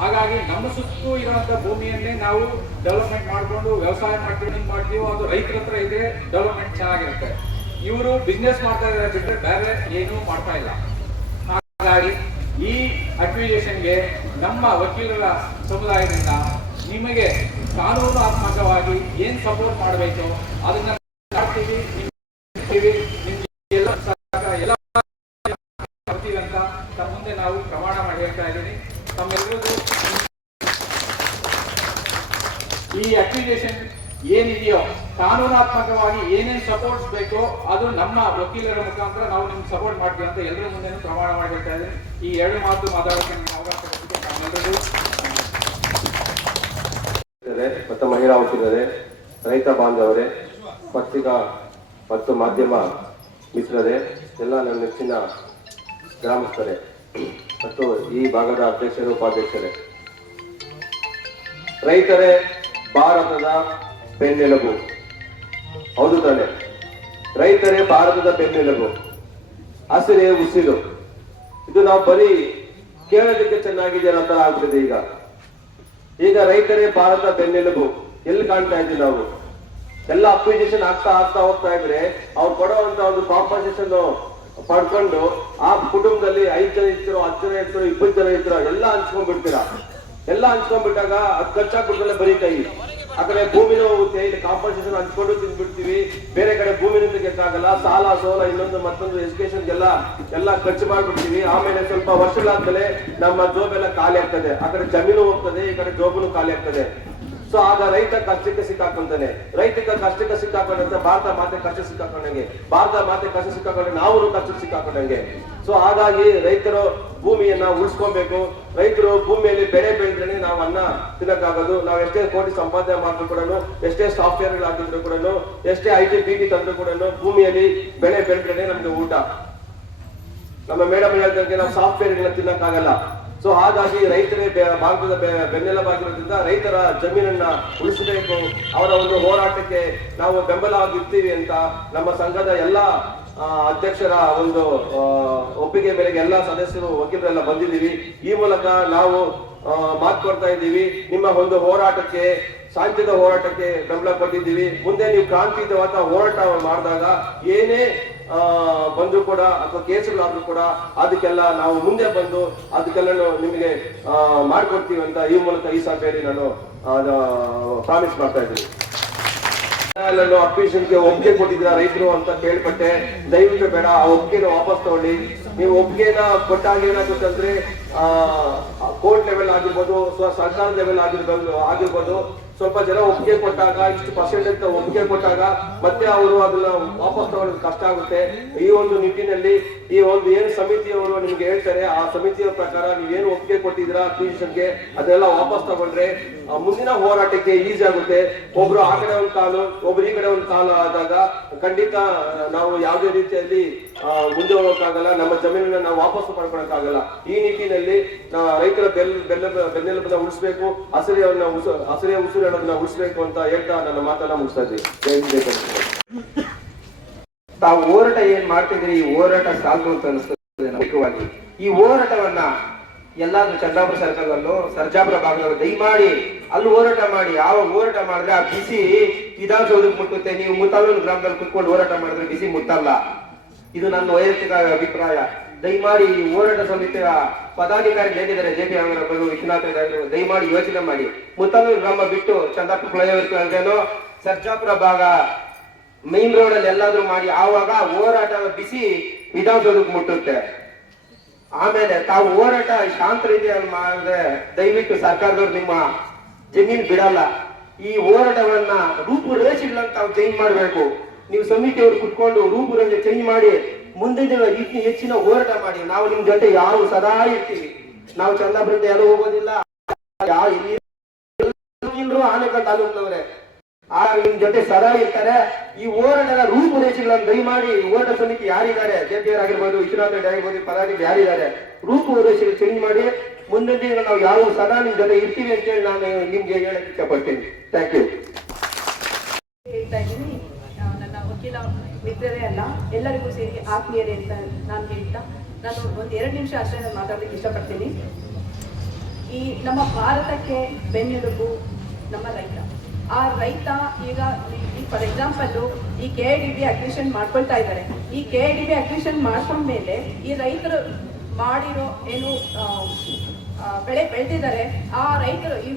ಹಾಗಾಗಿ ನಮ್ಮ ಸುತ್ತಲೂ ಇರುವಂತ ಭೂಮಿಯನ್ನೇ ನಾವು ಡೆವಲಪ್ಮೆಂಟ್ ಮಾಡ್ಕೊಂಡು ವ್ಯವಸಾಯ ಮಾಡ್ತೀವಿ. ಅದು ರೈತರ ಹತ್ರ ಇದೆ, ಡೆವಲಪ್ಮೆಂಟ್ ಚೆನ್ನಾಗಿರುತ್ತೆ. ಇವರು ಬಿಸ್ನೆಸ್ ಮಾಡ್ತಾ ಇದ್ದಾರೆ ಬಿಟ್ಟರೆ ಬೇರೆ ಏನೂ ಮಾಡ್ತಾ ಇಲ್ಲ. ಹಾಗಾಗಿ ಈ ಅಕ್ವಿಸಿಷನ್ಗೆ ನಮ್ಮ ವಕೀಲರ ಸಮುದಾಯದಿಂದ ನಿಮಗೆ ಕಾನೂನಾತ್ಮಕವಾಗಿ ಏನ್ ಸಪೋರ್ಟ್ ಮಾಡಬೇಕು ಅದನ್ನ ಮಾಡ್ತೀವಿ. ಎಲ್ಲ ಬರ್ತೀವಿ ಅಂತ ತಮ್ಮ ಮುಂದೆ ನಾವು ಪ್ರಮಾಣ ಮಾಡಿ ಹೇಳ್ತಾ ಇದ್ದೀನಿ. ತಮ್ಮೆಲ್ಲರಿಗೂ ಈ ಅಕ್ವಿಸಿಷನ್ ಏನಿದೆಯೋ ಕಾನೂನಾತ್ಮಕವಾಗಿ ಏನೇನು ಸಪೋರ್ಟ್ಸ್ ಬೇಕೋ ಅದು ನಮ್ಮ ವಕೀಲರ ಮುಖಾಂತರ ನಾವು ನಿಮ್ಗೆ ಸಪೋರ್ಟ್ ಮಾಡ್ತೀವಿ ಅಂತ ಎಲ್ಲರ ಮುಂದೆ ಪ್ರಮಾಣ ಮಾಡಿ ಹೇಳ್ತಾ ಇದ್ದೀನಿ. ಈ ಎರಡು ಮಾತು ಮಾತಾಡೋಕೆ ಅವಕಾಶ ಕೊಟ್ಟಿದ್ದು ತಮ್ಮೆಲ್ಲರಿಗೂ ಮತ್ತು ಮಹಿಳಾ ವಕೀಲರೇ, ರೈತ ಬಾಂಧವರೇ, ಪತ್ರಿಕಾ ಮತ್ತು ಮಾಧ್ಯಮ ಮಿತ್ರರೇ, ಎಲ್ಲ ನನ್ನ ನೆಚ್ಚಿನ ಗ್ರಾಮಸ್ಥರೇ ಮತ್ತು ಈ ಭಾಗದ ಅಧ್ಯಕ್ಷರು ಉಪಾಧ್ಯಕ್ಷರೇ, ರೈತರೇ ಭಾರತದ ಬೆನ್ನೆಲುಬು. ಹೌದು ತಾನೆ? ರೈತರೇ ಭಾರತದ ಬೆನ್ನೆಲುಬು, ಹಸಿರೇ ಉಸಿರು. ಇದು ನಾವು ಬರೀ ಕೇಳೋದಕ್ಕೆ ಚೆನ್ನಾಗಿದೆ ಅನ್ನೋ ತರ ಆಗ್ಬಿಟ್ಟಿದೆ. ಈಗ ರೈತರೇ ಭಾರತ ಬೆನ್ನೆಲುಬು ಎಲ್ಲಿ ಕಾಣ್ತಾ ಇದ್ದೀವಿ ನಾವು? ಎಲ್ಲ ಅಕ್ವಿಸಿಷನ್ ಆಗ್ತಾ ಹೋಗ್ತಾ ಇದ್ರೆ ಅವ್ರು ಕೊಡುವಂತ ಒಂದು ಕಾಂಪನ್ಸೇಷನ್ ಪಡ್ಕೊಂಡು ಆ ಕುಟುಂಬದಲ್ಲಿ 5 ಜನ ಇರ್ತಾರೋ, 10 ಜನ ಇರ್ತಾರೋ, 20 ಜನ ಇರ್ತಾರೋ ಎಲ್ಲ ಹಂಚ್ಕೊಂಡ್ಬಿಡ್ತೀರಾ. ಎಲ್ಲ ಹಂಚ್ಕೊಂಡ್ಬಿಟ್ಟಾಗ ಅದು ಖರ್ಚಾಗ್ಬಿಡ್ತಲ್ಲ ಬರೀ ಕೈ. ಆ ಕಡೆ ಭೂಮಿನ ಹೋಗುತ್ತೆ, ಇಲ್ಲಿ ಕಾಂಪನ್ಸೇಷನ್ ಹಂಚ್ಕೊಂಡು ತಿಂದ್ಬಿಡ್ತೀವಿ. ಬೇರೆ ಕಡೆ ಭೂಮಿನ ತೆಗೆಕ್ಕಾಗಲ್ಲ, ಸಾಲ ಸೋಲ ಇನ್ನೊಂದು ಮತ್ತೊಂದು ಎಜುಕೇಶನ್ಗೆಲ್ಲ ಎಲ್ಲ ಖರ್ಚು ಮಾಡ್ಬಿಡ್ತೀವಿ. ಆಮೇಲೆ ಸ್ವಲ್ಪ ವರ್ಷಗಳಾದ್ಮೇಲೆ ನಮ್ಮ ಜೋಬೆಲ್ಲ ಖಾಲಿ ಆಗ್ತದೆ. ಆ ಕಡೆ ಜಮೀನು ಹೋಗ್ತದೆ, ಈ ಕಡೆ ಜೋಬುನು ಖಾಲಿ ಆಗ್ತದೆ. ಸೊ ಆಗ ರೈತ ಕಷ್ಟಕ್ಕೆ ಸಿಕ್ಕಾಕೊಂತಾನೆ. ರೈತಕ್ಕೆ ಕಷ್ಟಕ್ಕೆ ಸಿಕ್ಕಾಕೊಂಡಂತೆ ಭಾರತ ಮಾತೆ ಕಷ್ಟ ಸಿಕ್ಕಾಕೊಂಡಂಗೆ, ಭಾರತ ಮಾತೆ ಕಷ್ಟ ಸಿಕ್ಕಾಕೊಂಡ್ರೆ ನಾವು ಕಷ್ಟಕ್ಕೆ ಸಿಕ್ಕಾಕೊಂಡಂಗೆ. ಸೊ ಹಾಗಾಗಿ ರೈತರು ಭೂಮಿಯನ್ನ ಉಳಿಸ್ಕೊಬೇಕು. ರೈತರು ಭೂಮಿಯಲ್ಲಿ ಬೆಳೆ ಬೆಳೆದ್ರೆ ನಾವು ಅನ್ನ ತಿನ್ನಕ್ಕಾಗೋದು. ನಾವು ಎಷ್ಟೇ ಕೋಟಿ ಸಂಪಾದನೆ ಮಾಡಿದ್ರು ಕೂಡ, ಎಷ್ಟೇ ಸಾಫ್ಟ್ವೇರ್ ಹಾಕಿದ್ರು ಕೂಡ, ಎಷ್ಟೇ IT BT ತಂದ್ರು ಕೂಡ ಭೂಮಿಯಲ್ಲಿ ಬೆಳೆ ಬೆಳೆದ್ರೆ ನಮ್ಗೆ ಊಟ. ನಮ್ಮ ಮೇಡಮ್ ಹೇಳ್ದಂಗೆ ನಾವು ಸಾಫ್ಟ್ವೇರ್ಗಳನ್ನ ತಿನ್ನಕ್ಕಾಗಲ್ಲ. ಸೊ ಹಾಗಾಗಿ ರೈತರೇ ಭಾರತದ ಬೆನ್ನೆಲುಬಾಗಿರೋದ್ರಿಂದ ರೈತರ ಜಮೀನನ್ನ ಉಳಿಸಬೇಕು. ಅವರ ಒಂದು ಹೋರಾಟಕ್ಕೆ ನಾವು ಬೆಂಬಲವಾಗಿರ್ತೀವಿ ಅಂತ ನಮ್ಮ ಸಂಘದ ಎಲ್ಲ ಅಧ್ಯಕ್ಷರ ಒಂದು ಒಪ್ಪಿಗೆ ಮೇರೆಗೆ ಎಲ್ಲ ಸದಸ್ಯರು ವಕೀಲರೆಲ್ಲ ಬಂದಿದ್ದೀವಿ. ಈ ಮೂಲಕ ನಾವು ಮಾತು ಕೊಡ್ತಾ ಇದ್ದೀವಿ, ನಿಮ್ಮ ಒಂದು ಹೋರಾಟಕ್ಕೆ, ಶಾಂತಿಯುತ ಹೋರಾಟಕ್ಕೆ ಬೆಂಬಲ ಕೊಟ್ಟಿದ್ದೀವಿ. ಮುಂದೆ ನೀವು ಕ್ರಾಂತಿಯುತವಾದ ಹೋರಾಟ ಮಾಡಿದಾಗ ಏನೇ ಬಂದ್ರು ಕೂಡ ಅಥವಾ ಕೇಸುಗಳಾದ್ರೂ ಕೂಡ ಅದಕ್ಕೆಲ್ಲ ನಾವು ಮುಂದೆ ಬಂದು ಅದಕ್ಕೆಲ್ಲ ನಿಮಗೆ ಮಾಡ್ಕೊಡ್ತೀವಿ ಅಂತ ಈ ಮೂಲಕ ಈ ಸಭೆಯಲ್ಲಿ ನಾನು ಪ್ರಾಮಿಸ್ ಮಾಡ್ತಾ ಇದ್ದೀನಿ. ಅಕ್ವಿಸಿಷನ್ಗೆ ಒಪ್ಪಿಗೆ ಕೊಟ್ಟಿದ್ದೀರಾ ರೈತರು ಅಂತ ಕೇಳ್ಪಟ್ಟೆ. ದಯವಿಟ್ಟು ಬೇಡ, ಆ ಒಪ್ಪಿಗೆನ ವಾಪಸ್ ತಗೊಳ್ಳಿ. ನೀವು ಒಪ್ಪಿಗೆನ ಕೊಟ್ಟಾಗ ಏನಾಗುತ್ತಂದ್ರೆ ಕೋರ್ಟ್ ಲೆವೆಲ್ ಆಗಿರ್ಬೋದು, ಸರ್ಕಾರ ಲೆವೆಲ್ ಆಗಿರ್ಬೋದು, ಸ್ವಲ್ಪ ಜನ ಒಪ್ಪಿಗೆ ಕೊಟ್ಟಾಗ ಇಷ್ಟು % ಅಂತ ಒಪ್ಪಿಗೆ ಕೊಟ್ಟಾಗ ಮತ್ತೆ ಅವರು ಅದನ್ನ ವಾಪಸ್ ತಗೊಳ್ಳೋದು ಕಷ್ಟ ಆಗುತ್ತೆ. ಈ ಒಂದು ನಿಟ್ಟಿನಲ್ಲಿ ಈ ಒಂದು ಏನು ಸಮಿತಿಯವರು ನಿಮ್ಗೆ ಹೇಳ್ತಾರೆ, ಆ ಸಮಿತಿಯ ಪ್ರಕಾರ ನೀವೇನು ಒಪ್ಪಿಗೆ ಕೊಟ್ಟಿದ್ದೀರಾ ಅಕ್ವಿಸಿಷನ್ಗೆ ಅದೆಲ್ಲ ವಾಪಸ್ ತಗೊಂಡ್ರೆ ಮುಂದಿನ ಹೋರಾಟಕ್ಕೆ ಈಸಿ ಆಗುತ್ತೆ. ಒಬ್ರು ಆ ಕಡೆ ಒಂದು ಕಾಲು, ಒಬ್ರು ಈ ಕಡೆ ಒಂದು ಕಾಲು ಆದಾಗ ಖಂಡಿತ ನಾವು ಯಾವುದೇ ರೀತಿಯಲ್ಲಿ ಮುಂದೆ ಹೋಗೋಕ್ಕಾಗಲ್ಲ, ನಮ್ಮ ಜಮೀನನ್ನ ನಾವು ವಾಪಸ್ ಪಡ್ಕೊಳಕ್ಕಾಗಲ್ಲ. ಈ ನಿಟ್ಟಿನಲ್ಲಿ ರೈತರ ಬೆನ್ನೆಲುಬನ್ನ ಉಳಿಸ್ಬೇಕು, ಹಸಿರಿಯ ಉಸಿರಾಡೋದನ್ನ ಉಳಿಸ್ಬೇಕು ಅಂತ ಹೇಳ್ತಾ ನನ್ನ ಮಾತನ್ನ ಮುಗಿಸ್ತಾ ಇದ್ದೀವಿ. ತಾವು ಹೋರಾಟ ಏನ್ ಮಾಡ್ತಿದ್ರಿ, ಈ ಹೋರಾಟ ಸಾಕು ಅಂತ ಅನಿಸ್ತದೆ ಮುಖ್ಯವಾಗಿ. ಈ ಹೋರಾಟವನ್ನ ಎಲ್ಲಾದ್ರೂ ಚಂದಾಪುರ ಸರ್ಕಲ್ ಅಲ್ಲೋ ಸರ್ಜಾಪುರ ಭಾಗದಲ್ಲೂ ದಯಮಾಡಿ ಅಲ್ಲಿ ಹೋರಾಟ ಮಾಡಿ. ಯಾವ ಹೋರಾಟ ಮಾಡಿದ್ರೆ ಆ ಬಿಸಿ ವಿಧಾನಸೌಧಕ್ಕೆ ಮುಟ್ಟುತ್ತೆ. ನೀವು ಮುತ್ತಲ್ಲೂರು ಗ್ರಾಮದಲ್ಲಿ ಕುತ್ಕೊಂಡು ಹೋರಾಟ ಮಾಡಿದ್ರೆ ಬಿಸಿ ಮುಟ್ಟಲ್ಲ. ಇದು ನನ್ನ ವೈಯಕ್ತಿಕ ಅಭಿಪ್ರಾಯ. ದಯಮಾಡಿ ಈ ಹೋರಾಟ ಸಮಿತಿಯ ಪದಾಧಿಕಾರಿಗಳು ಏನಿದ್ದಾರೆ, JP ಅವರು, ವಿಶ್ವನಾಥ್ ದಯಮಾಡಿ ಯೋಚನೆ ಮಾಡಿ. ಮುತ್ತಲ್ಲೂರು ಗ್ರಾಮ ಬಿಟ್ಟು ಚಂದಾಪುರ ಫ್ಲೈಓವರ್ ಸರ್ಜಾಪುರ ಭಾಗ ಮೈನ್ ರೋಡ್ ಅಲ್ಲಿ ಎಲ್ಲಾದ್ರೂ ಮಾಡಿ. ಆವಾಗ ಹೋರಾಟದ ಬಿಸಿ ವಿಧಾನಸೌಧಕ್ಕೆ ಮುಟ್ಟುತ್ತೆ. ಆಮೇಲೆ ತಾವು ಹೋರಾಟ ಶಾಂತ ರೀತಿಯಲ್ಲಿ ಮಾಡಿದ್ರೆ ದಯವಿಟ್ಟು ಸರ್ಕಾರದವ್ರು ನಿಮ್ಮ ಜಮೀನ್ ಬಿಡಲ್ಲ. ಈ ಹೋರಾಟವನ್ನ ರೂಪುರೇಷೆಗಳನ್ನ ತಾವು ಚೇಂಜ್ ಮಾಡಬೇಕು. ನೀವು ಸಮಿತಿಯವರು ಕುತ್ಕೊಂಡು ರೂಪುರೇಷೆ ಚೇಂಜ್ ಮಾಡಿ ಮುಂದಿನ ದಿನ ಹೆಚ್ಚಿನ ಹೋರಾಟ ಮಾಡಿ. ನಾವು ನಿಮ್ ಜೊತೆ ಯಾವ ಸದಾ ಇರ್ತೀವಿ. ನಾವು ಚಂದಾಪುರದಿಂದ ಎಲ್ಲ ಹೋಗೋದಿಲ್ಲ. ಆನೇಕಲ್ ತಾಲೂಕಿನವರೇ ನಿಮ್ ಜೊತೆ ಸದಾ ಇರ್ತಾರೆ. ಈ ಹೋರಾಟದ ರೂಪುರೇಷೆಗಳನ್ನು ದಯಮಾಡಿ ಹೋರಾಟ ಸಮಿತಿ ಯಾರಿದ್ದಾರೆ, JP ಆಗಿರ್ಬೋದು, ವಿಶ್ವನಾಥ್ ರೆಡ್ಡಿ ಆಗಿರ್ಬೋದು, ಪದಾಧಿಕಾರಿ ಯಾರಿದ್ದಾರೆ, ರೂಪುರೇಷೆ ಚೇಂಜ್ ಮಾಡಿ ಮುಂದಿನ ದಿನ ನಾವು ಯಾವ ಸದಾ ನಿಮ್ ಜೊತೆ ಇರ್ತೀವಿ ಅಂತ ಹೇಳಿ ನಾನು ನಿಮ್ಗೆ ಹೇಳಕ್ ಇಷ್ಟಪಡ್ತೀನಿ. Thank you. ಹೇಳ್ತಾ ಇದ್ದೀನಿ, ನನ್ನ ವಕೀಲ ಮಿತ್ರರೇ ಅಲ್ಲ, ಎಲ್ಲರಿಗೂ ಸೇರಿ ಆತ್ಮೀಯರೇ ಅಂತ ನಾನು ಹೇಳ್ತಾ ನಾನು ಒಂದು 2 ನಿಮಿಷ ಅಷ್ಟೇ ನಾನು ಮಾತಾಡಲಿಕ್ಕೆ ಇಷ್ಟಪಡ್ತೀನಿ. ಈ ನಮ್ಮ ಭಾರತಕ್ಕೆ ಬೆನ್ನೆಲುಬು ನಮ್ಮ ರೈತ. ಆ ರೈತ ಈಗ ಫಾರ್ ಎಕ್ಸಾಂಪಲ್ ಈ KIDB ಅಕ್ವಿಷನ್ ಮಾಡ್ಕೊಳ್ತಾ ಇದ್ದಾರೆ. ಈ KIDB ಅಕ್ವಿಷನ್ ಮಾಡ್ಕೊಂಡ್ಮೇಲೆ ಈ ರೈತರು ಮಾಡಿರೋ ಏನು ಬೆಳೆ ಬೆಳೆದಿದ್ದಾರೆ, ಆ ರೈತರು ಈ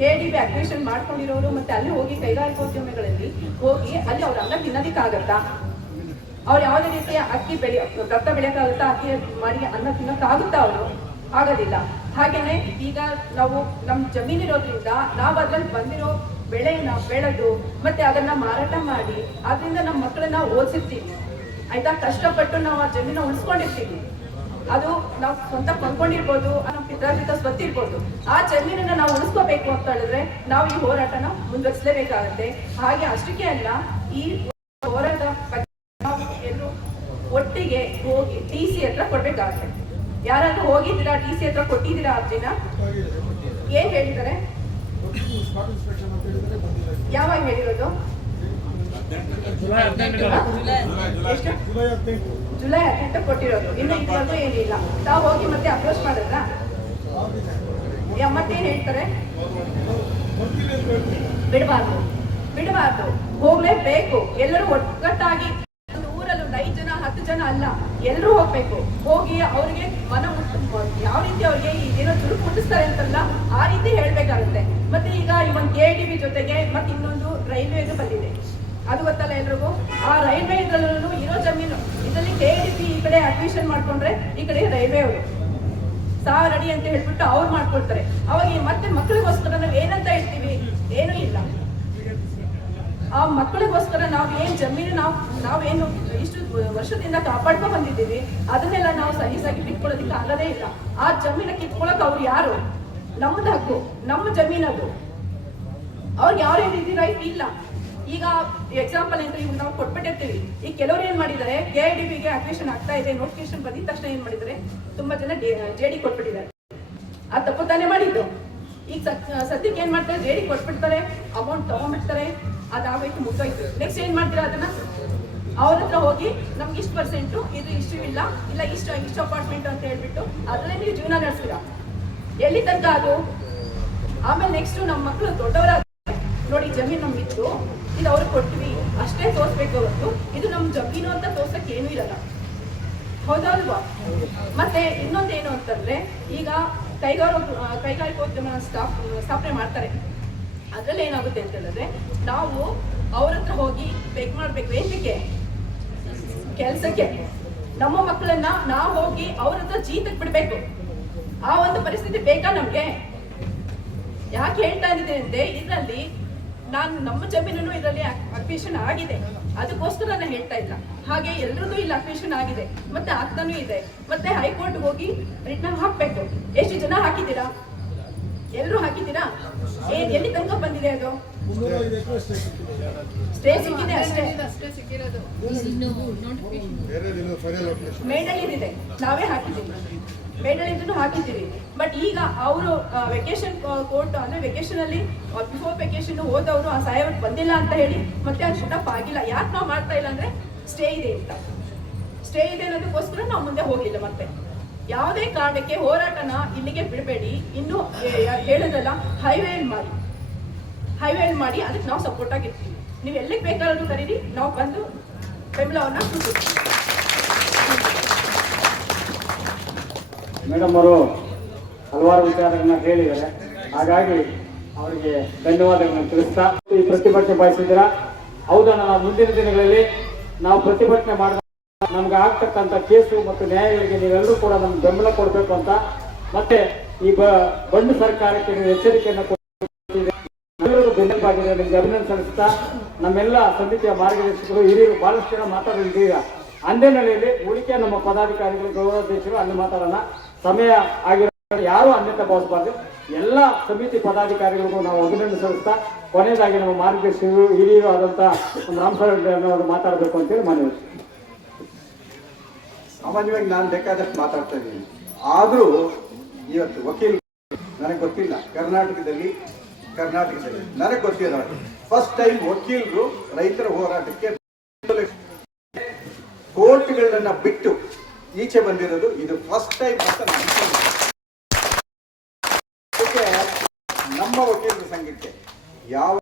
KIDB ಅಕ್ವಿಷನ್ ಮಾಡ್ಕೊಂಡಿರೋರು ಮತ್ತೆ ಅಲ್ಲಿ ಹೋಗಿ ಕೈಗಾರಿಕೋದ್ಯಮಿಗಳಲ್ಲಿ ಹೋಗಿ ಅಲ್ಲಿ ಅವ್ರ ಅನ್ನ ತಿನ್ನೋದಿಕ್ಕಾಗತ್ತಾ? ಅವ್ರು ಯಾವುದೇ ರೀತಿಯ ಅಕ್ಕಿ ಭತ್ತ ಬೆಳೆಯಕ್ಕಾಗುತ್ತಾ? ಅಕ್ಕಿ ಮಾಡಿ ಅನ್ನ ತಿನ್ನೋಕ್ಕಾಗುತ್ತಾ? ಅವರು ಆಗೋದಿಲ್ಲ. ಹಾಗೇನೆ ಈಗ ನಾವು ನಮ್ಮ ಜಮೀನಿರೋದ್ರಿಂದ ನಾವು ಅದ್ರಲ್ಲಿ ಬಂದಿರೋ ಬೆಳೆನ ಬೆಳೆದು ಮತ್ತೆ ಅದನ್ನ ಮಾರಾಟ ಮಾಡಿ ಅದರಿಂದ ನಮ್ಮ ಮಕ್ಕಳನ್ನ ಓದಿಸಿರ್ತೀವಿ. ಆಯ್ತಾ? ಕಷ್ಟಪಟ್ಟು ನಾವು ಆ ಜಮೀನ ಉಳಿಸ್ಕೊಂಡಿರ್ತೀವಿ. ಅದು ನಾವು ಸ್ವಂತ ಕೊಂಡ್ಕೊಂಡಿರ್ಬೋದು, ನಮ್ಮ ಪಿತಾರ್ಜಿತ ಸ್ವತ್ತಿರ್ಬೋದು. ಆ ಜಮೀನನ್ನ ನಾವು ಉಳಿಸ್ಕೋಬೇಕು ಅಂತ ಹೇಳಿದ್ರೆ ನಾವು ಈ ಹೋರಾಟನ ಮುಂದುವರಿಸಲೇಬೇಕಾಗತ್ತೆ. ಹಾಗೆ ಅಷ್ಟಕ್ಕೆ ಅಲ್ಲ, ಈ ಹೋರಾಟ ನಾವು ಎಲ್ಲರೂ ಒಟ್ಟಿಗೆ ಹೋಗಿ TC ಹತ್ರ ಕೊಡ್ಬೇಕಾಗತ್ತೆ. ಯಾರಾದ್ರೂ ಹೋಗಿದ್ದೀರಾ? TC ಹತ್ರ ಕೊಟ್ಟಿದ್ದೀರಾ? ಅರ್ಜಿನ ಏನ್ ಹೇಳಿದ್ದಾರೆ? ಯಾವಾಗ ಹೇಳಿರೋದು? ಜುಲೈ 18 ಕೊಟ್ಟಿರೋದು. ಇನ್ನು ಇದುವರೆಗೂ ಏನಿಲ್ಲ. ತಾವು ಹೋಗಿ ಮತ್ತೆ ಅಪ್ರೋಚ್ ಮಾಡಿದ್ರ? ಮತ್ತೇನ್ ಹೇಳ್ತಾರೆ? ಬಿಡಬಾರ್ದು, ಹೋಗ್ಲೇಬೇಕು. ಎಲ್ಲರೂ ಒಗ್ಗಟ್ಟಾಗಿ ಊರಲ್ಲೂ 5 ಜನ 10 ಜನ ಅಲ್ಲ, ಎಲ್ಲರೂ ಹೋಗ್ಬೇಕು. ಹೋಗಿ ಅವ್ರಿಗೆ ಯಾವ ರೀತಿ ಅವ್ರಿಗೆ ಏನೋ ಚುರುಕು ಮುಟ್ಟಿಸ್ತಾರೆ ಅಂತಲ್ಲ, ಆ ರೀತಿ ಹೇಳ್ಬೇಕಾಗುತ್ತೆ. ಮತ್ತೆ ಈಗ ಈ ಒಂದು KIDB ಜೊತೆಗೆ ಮತ್ತೆ ಇನ್ನೊಂದು ರೈಲ್ವೆದು ಬಂದಿದೆ, ಅದು ಗೊತ್ತಲ್ಲ ಎಲ್ರಿಗೂ. ಆ ರೈಲ್ವೆ ಇದ್ರಲ್ಲೂ ಇರೋ ಜಮೀನು ಇದರಲ್ಲಿ KIDB ಈ ಕಡೆ ಅಕ್ವಿಷನ್ ಮಾಡ್ಕೊಂಡ್ರೆ ಈ ಕಡೆ ರೈಲ್ವೆ ಅವರು 1000 ಅಡಿ ಅಂತ ಹೇಳ್ಬಿಟ್ಟು ಅವ್ರು ಮಾಡ್ಕೊಳ್ತಾರೆ. ಅವಾಗ ಮತ್ತೆ ಮಕ್ಕಳಿಗೋಸ್ಕರ ನಾವು ಏನಂತ ಹೇಳ್ತೀವಿ? ಏನೂ ಇಲ್ಲ. ಆ ಮಕ್ಕಳಿಗೋಸ್ಕರ ನಾವು ಏನ್ ಜಮೀನು ನಾವೇನು ಇಷ್ಟು ವರ್ಷದಿಂದ ಕಾಪಾಡ್ಕೊಂಡ್ ಬಂದಿದ್ದೀವಿ ಅದನ್ನೆಲ್ಲ ನಾವು ಸಲೀಸಾಗಿ ಕಿತ್ಕೊಳ್ಳೋದಕ್ಕೆ ಆಗದೇ ಇಲ್ಲ. ಆ ಜಮೀನ ಕಿತ್ಕೊಳ್ಳೋಕೆ ಅವ್ರು ಯಾರು? ನಮ್ಮದು ಹಕ್ಕು, ನಮ್ಮ ಜಮೀನದು. ಅವ್ರಿಗೆ ಯಾವ ರೀತಿ ರೈಟ್ ಇಲ್ಲ. ಈಗ ಎಕ್ಸಾಂಪಲ್ ಅಂತ ಇವ್ರು ನಾವು ಕೊಟ್ಬಿಟ್ಟಿರ್ತೀವಿ. ಈ ಕೆಲವರು ಏನ್ ಮಾಡಿದ್ದಾರೆ, KIDBಗೆ ಅಕ್ವಿಷನ್ ಆಗ್ತಾ ಇದೆ, ನೋಟಿಫಿಕೇಶನ್ ಬಂದಿದ ತಕ್ಷಣ ಏನ್ ಮಾಡಿದ್ದಾರೆ, ತುಂಬಾ ಜನ JD ಕೊಟ್ಬಿಟ್ಟಿದ್ದಾರೆ. ಆ ತಪ್ಪು ತಾನೇ ಮಾಡಿದ್ದು. ಈಗ ಸದ್ಯಕ್ಕೆ ಏನ್ ಮಾಡ್ತಾರೆ, JD ಕೊಟ್ಬಿಡ್ತಾರೆ, ಅಮೌಂಟ್ ತಗೊಂಡ್ಬಿಡ್ತಾರೆ, ಅದಾಗೋಯ್ತು, ಮುಗ್ದೋಯ್ತು. ನೆಕ್ಸ್ಟ್ ಏನ್ ಮಾಡ್ತೀರಾ? ಅದನ್ನ ಅವ್ರ ಹತ್ರ ಹೋಗಿ ನಮ್ಗೆ ಇಷ್ಟು %, ಇದು ಇಷ್ಟು ಇಲ್ಲ ಇಷ್ಟು ಅಪಾರ್ಟ್ಮೆಂಟ್ ಅಂತ ಹೇಳ್ಬಿಟ್ಟು ಅದನ್ನೇ ನೀವು ಜೀವನ ನಡೆಸ್ತೀರಾ. ಎಲ್ಲಿ ತನಕ ಅದು? ಆಮೇಲೆ ನೆಕ್ಸ್ಟ್ ನಮ್ಮ ಮಕ್ಕಳು ದೊಡ್ಡವರಾಗ ನೋಡಿ ಜಮೀನು ನಮ್ಗಿತ್ತು, ಇದು ಅವ್ರಿಗೆ ಕೊಟ್ವಿ ಅಷ್ಟೇ ತೋರಿಸ್ಬೇಕು ಹೊರತು ಇದು ನಮ್ಮ ಜಮೀನು ಅಂತ ತೋರ್ಸಕ್ಕೆ ಏನೂ ಇರಲ್ಲ. ಹೌದಲ್ವಾ? ಮತ್ತೆ ಇನ್ನೊಂದೇನು ಅಂತಂದ್ರೆ, ಈಗ ಕೈಗಾರಿಕೋದ್ಯಮ ಸ್ಥಾಪನೆ ಮಾಡ್ತಾರೆ. ಅದ್ರಲ್ಲಿ ಏನಾಗುತ್ತೆ ಅಂತ ಹೇಳಿದ್ರೆ, ನಾವು ಅವ್ರ ಹತ್ರ ಹೋಗಿ ಬೆಗ್ ಮಾಡ್ಬೇಕು. ಏನಕ್ಕೆ? ಕೆಲ್ಸಕ್ಕೆ. ನಮ್ಮ ಮಕ್ಕಳನ್ನ ನಾವು ಹೋಗಿ ಅವ್ರ ಹತ್ರ ಜೀತಕ್ಕೆ ಬಿಡ್ಬೇಕು. ಆ ಒಂದು ಪರಿಸ್ಥಿತಿ ಬೇಕಾ ನಮ್ಗೆ? ಯಾಕೆ ಹೇಳ್ತಾ ಇದ್ದೀನಿ ಅಂದ್ರೆ, ಇದರಲ್ಲಿ ನಮ್ಮ ಜಮೀನನ್ನು ಇದರಲ್ಲಿ ಅಕ್ವಿಷನ್ ಆಗಿದೆ, ಅದಕ್ಕೋಸ್ಕರ ನಾನು ಹೇಳ್ತಾ ಇಲ್ಲ. ಹಾಗೆ ಎಲ್ರದ್ದು ಇಲ್ಲಿ ಅಪ್ಲಿಕೇಶನ್ ಆಗಿದೆ, ಮತ್ತೆ ಆಗ್ತಾನೂ ಇದೆ. ಮತ್ತೆ ಹೈಕೋರ್ಟ್ ಹೋಗಿ ರಿಟರ್ನ್ ಹಾಕ್ಬೇಕು. ಎಷ್ಟು ಜನ ಹಾಕಿದ್ದೀರಾ? ಎಲ್ಲರೂ ಹಾಕಿದ್ದೀರಾ? ಎಲ್ಲಿ ತನಕ ಬಂದಿದೆ ಅದು? ಸ್ಟೇ ಸಿಕ್ಕಿದೆ ಅಷ್ಟೇ. ಮೇಡಲ್ಲಿದೆ, ನಾವೇ ಹಾಕಿದ್ದೀವಿ, ಮೇಡಲ್ಲಿಂದೂ ಹಾಕಿದ್ದೀವಿ. ಬಟ್ ಈಗ ಅವರು ವೆಕೇಶನ್ ಕೋರ್ಟ್ ಅಂದ್ರೆ ವೆಕೇಶನ್ ಅಲ್ಲಿ ಬಿಫೋರ್ ವೆಕೇಶನ್ ಹೋದವರು ಆ ಸಾಯವ್ರಿಗೆ ಬಂದಿಲ್ಲ ಅಂತ ಹೇಳಿ ಮತ್ತೆ ಅದು ಶುಟಪ್ ಆಗಿಲ್ಲ. ಯಾಕೆ ನಾವು ಮಾಡ್ತಾ ಇಲ್ಲ ಅಂದ್ರೆ ಸ್ಟೇ ಇದೆ ಅಂತ. ಸ್ಟೇ ಇದೆ ಅನ್ನೋದಕ್ಕೋಸ್ಕರ ನಾವು ಮುಂದೆ ಹೋಗಿಲ್ಲ. ಮತ್ತೆ ಯಾವುದೇ ಕಾರಣಕ್ಕೆ ಹೋರಾಟನ ಇಲ್ಲಿಗೆ ಬಿಡಬೇಡಿ. ಇನ್ನು ಹೇಳಿದ್ರಲ್ಲ, ಹೈವೇಲ್ ಮಾಡಿ ಅದಕ್ಕೆ ನಾವು ಸಪೋರ್ಟ್ ಆಗಿರ್ತೀವಿ. ನೀವು ಎಲ್ಲಿಗೆ ಬೇಕಾದ್ರೂ ಕರೀರಿ, ನಾವು ಬಂದು ಬೆಂಬಲವನ್ನ ಕೊಡ್ತೀವಿ. ಮೇಡಮ್ ಅವರು ಹಲವಾರು ವಿಚಾರಗಳನ್ನ ಹೇಳಿದ್ದಾರೆ, ಹಾಗಾಗಿ ಅವರಿಗೆ ಧನ್ಯವಾದಗಳನ್ನು ತಿಳಿಸ್ತಾ ಈ ಪ್ರತಿಭಟನೆ ಬಯಸಿದ್ದೀರಾ. ಹೌದಾ, ನಾವು ಮುಂದಿನ ದಿನಗಳಲ್ಲಿ ನಾವು ಪ್ರತಿಭಟನೆ ಮಾಡಿದ ನಮ್ಗೆ ಆಗ್ತಕ್ಕಂಥ ಕೇಸು ಮತ್ತು ನ್ಯಾಯಗಳಿಗೆ ನೀವೆಲ್ಲರೂ ಕೂಡ ನಮ್ಗೆ ಬೆಂಬಲ ಕೊಡಬೇಕು ಅಂತ, ಮತ್ತೆ ಈ ಬಂಡು ಸರ್ಕಾರಕ್ಕೆ ನೀವು ಎಚ್ಚರಿಕೆಯನ್ನು ಎಲ್ಲರಿಗೂ ಬೆನ್ನೆಲುಬಾಗಿದೆ. ನಿಮ್ಗೆ ಅಭಿನಂದನೆ ಸಲ್ಲಿಸ್ತಾ ನಮ್ಮೆಲ್ಲ ಸಮಿತಿಯ ಮಾರ್ಗದರ್ಶಕರು ಹಿರಿಯರು ಬಹಳಷ್ಟು ಜನ ಮಾತಾಡಿದ್ದೀಗ ಅಂದೇನಹಳ್ಳಿಯಲ್ಲಿ ಉಳಿಕೆ ನಮ್ಮ ಪದಾಧಿಕಾರಿಗಳು ಗೌರವಾಧ್ಯಕ್ಷರು ಅಲ್ಲಿ ಮಾತಾಡೋಣ. ಸಮಯ ಆಗಿರೋ ಯಾರು ಅನ್ಯತಾ ಭಾವಿಸಬಾರ್ದು. ಎಲ್ಲ ಸಮಿತಿ ಪದಾಧಿಕಾರಿಗಳಿಗೂ ನಾವು ಅಭಿನಂದನೆ ಸಲ್ಲಿಸ್ತಾ ಕೊನೆಯದಾಗಿ ನಮ್ಮ ಮಾರ್ಗದರ್ಶಕರು ಹಿರಿಯರು ಆದಂತ ರಾಮಸಾಗರ್ ಮಾತಾಡಬೇಕು ಅಂತೇಳಿ ಮನವಿ. ಸಾಮಾನ್ಯವಾಗಿ ನಾನು ಬೇಕಾದಷ್ಟು ಮಾತಾಡ್ತಾ ಇದ್ದೀನಿ. ಆದರೂ ಇವತ್ತು ವಕೀಲ ನನಗೆ ಗೊತ್ತಿಲ್ಲ, ಕರ್ನಾಟಕದಲ್ಲಿ ನನಗೆ ಗೊತ್ತಿರೋ ಫಸ್ಟ್ ಟೈಮ್ ವಕೀಲರು ರೈತರ ಹೋರಾಟಕ್ಕೆ ಕೋರ್ಟ್ಗಳನ್ನ ಬಿಟ್ಟು ಈಚೆ ಬಂದಿರೋದು ಇದು ಫಸ್ಟ್ ಟೈಮ್ ಅಂತ ನಮ್ಮ ವಕೀಲರ ಸಂಘಕ್ಕೆ ಯಾವ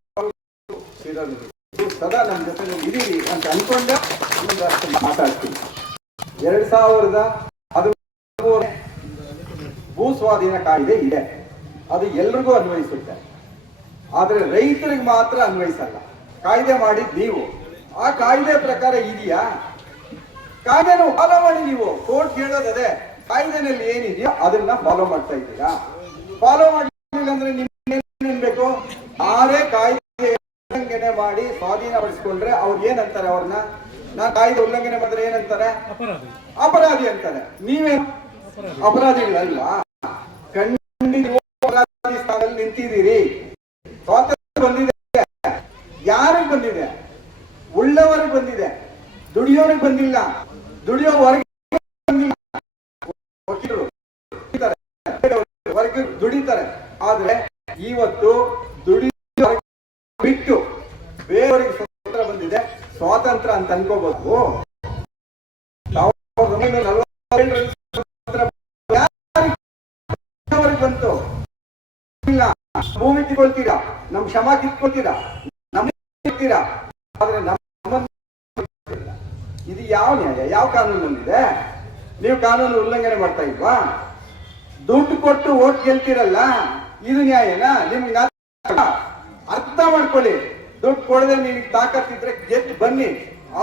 ಸದಾ ನಮ್ಮ ಜೊತೆ ಇದೀರಿ ಅಂತ ಅನ್ಕೊಂಡೆ ಮಾತಾಡ್ತೀನಿ. 2013 ಭೂ ಸ್ವಾಧೀನ ಕಾಯ್ದೆ ಇದೆ, ಅದು ಎಲ್ರಿಗೂ ಅನ್ವಯಿಸುತ್ತೆ. ಆದರೆ ರೈತರಿಗೆ ಮಾತ್ರ ಅನ್ವಯಿಸಲ್ಲ. ಕಾಯ್ದೆ ಮಾಡಿದ್ ನೀವು, ಆ ಕಾಯ್ದೆ ಪ್ರಕಾರ ಇದೆಯಾ? ಕಾಯ್ದೆನ ಫಾಲೋ ಮಾಡಿ. ನೀವು ಕೋರ್ಟ್ ಹೇಳೋದೇ ಕಾಯ್ದೆನಲ್ಲಿ ಏನಿದೆಯೋ ಅದನ್ನ ಫಾಲೋ ಮಾಡ್ತಾ ಇದ್ದೀರಾ? ಫಾಲೋ ಮಾಡಿಲ್ಲ ಅಂದ್ರೆ ನಿಮ್ಗೆ ಬೇಕು? ಯಾರೇ ಕಾಯ್ದೆ ಉಲ್ಲಂಘನೆ ಮಾಡಿ ಸ್ವಾಧೀನಪಡಿಸ್ಕೊಂಡ್ರೆ ಅವ್ರು ಏನಂತಾರೆ? ಅವ್ರನ್ನ ನಾ ಕಾಯ್ದೆ ಉಲ್ಲಂಘನೆ ಮಾಡಿದ್ರೆ ಏನಂತಾರೆ? ಅಪರಾಧಿ ಅಂತಾರೆ. ನೀವೇನು ಅಪರಾಧಿಗಳಲ್ವಾ? ಖಂಡಿತ ಅಪರಾಧಿ ಸ್ಥಾನದಲ್ಲಿ ನಿಂತಿದ್ದೀರಿ. ಸ್ವಾತಂತ್ರ್ಯ ಬಂದಿದೆ, ಯಾರಿಗೆ ಬಂದಿದೆ? ಉಳ್ಳವರಿಗೆ ಬಂದಿದೆ, ದುಡಿಯೋರಿಗೆ ಬಂದಿಲ್ಲ. ದುಡಿಯೋವರೆಗೆ ಬಂದಿಲ್ಲ. ವಕೀಲರು ದುಡಿತಾರೆ, ಆದ್ರೆ ಇವತ್ತು ದುಡಿಯೋ ಬಿಟ್ಟು ಬೇರೆಯವರಿಗೆ ಸ್ವಾತಂತ್ರ್ಯ ಬಂದಿದೆ. ಸ್ವಾತಂತ್ರ್ಯ ಅಂತ ಅನ್ಕೋಬಹುದು. 1947 ಬಂತು. ಭೂಮಿ ಕಿತ್ಕೊಳ್ತೀರಾ, ನಮ್ ಶ್ರಮ ಕಿತ್ಕೊಳ್ತೀರಾ, ನಮ್ತೀರಾ, ಆದ್ರೆ ಇದು ಯಾವ ನ್ಯಾಯ? ಯಾವ ಕಾನೂನಲ್ಲಿದೆ? ನೀವು ಕಾನೂನು ಉಲ್ಲಂಘನೆ ಮಾಡ್ತಾ ಇಲ್ವಾ? ದುಡ್ಡು ಕೊಟ್ಟು ಓಟ್ ಗೆಲ್ತೀರಲ್ಲ, ಇದು ನ್ಯಾಯನಾ? ನಿಮ್ಗೆ ಅರ್ಥ ಮಾಡ್ಕೊಳ್ಳಿ. ದುಡ್ಡು ಕೊಡದೆ ನಿಮ್ಗೆ ತಾಕತ್ತಿದ್ರೆ ಗೆದ್ದು ಬನ್ನಿ,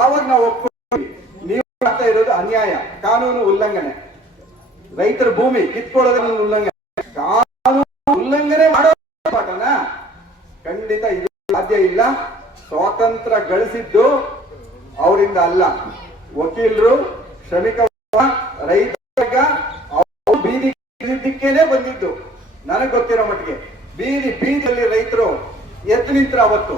ಆವಾಗ ನಾವು ಒಪ್ಕೊಳ್ಳಿ. ನೀವು ಮಾಡ್ತಾ ಇರೋದು ಅನ್ಯಾಯ, ಕಾನೂನು ಉಲ್ಲಂಘನೆ. ರೈತರ ಭೂಮಿ ಕಿತ್ಕೊಳ್ಳೋದ್ರ ಉಲ್ಲಂಘನೆ. ಕಾನೂನು ಉಲ್ಲಂಘನೆ ಮಾಡೋ ಪಾಠನ ಖಂಡಿತ ಇದು ಸಾಧ್ಯ ಇಲ್ಲ. ಸ್ವಾತಂತ್ರ್ಯ ಗಳಿಸಿದ್ದು ಅವರಿಂದ ಅಲ್ಲ. ವಕೀಲರು, ಶ್ರಮಿಕ ರೈತ ಬೀದಿ ಇದ್ದಕ್ಕೇನೆ ಬಂದಿದ್ದು. ನನಗೆ ಗೊತ್ತಿರೋ ಮಟ್ಟಿಗೆ ಬೀದಿಯಲ್ಲಿ ರೈತರು ಎದ್ದು ನಿಂತರ ಅವತ್ತು.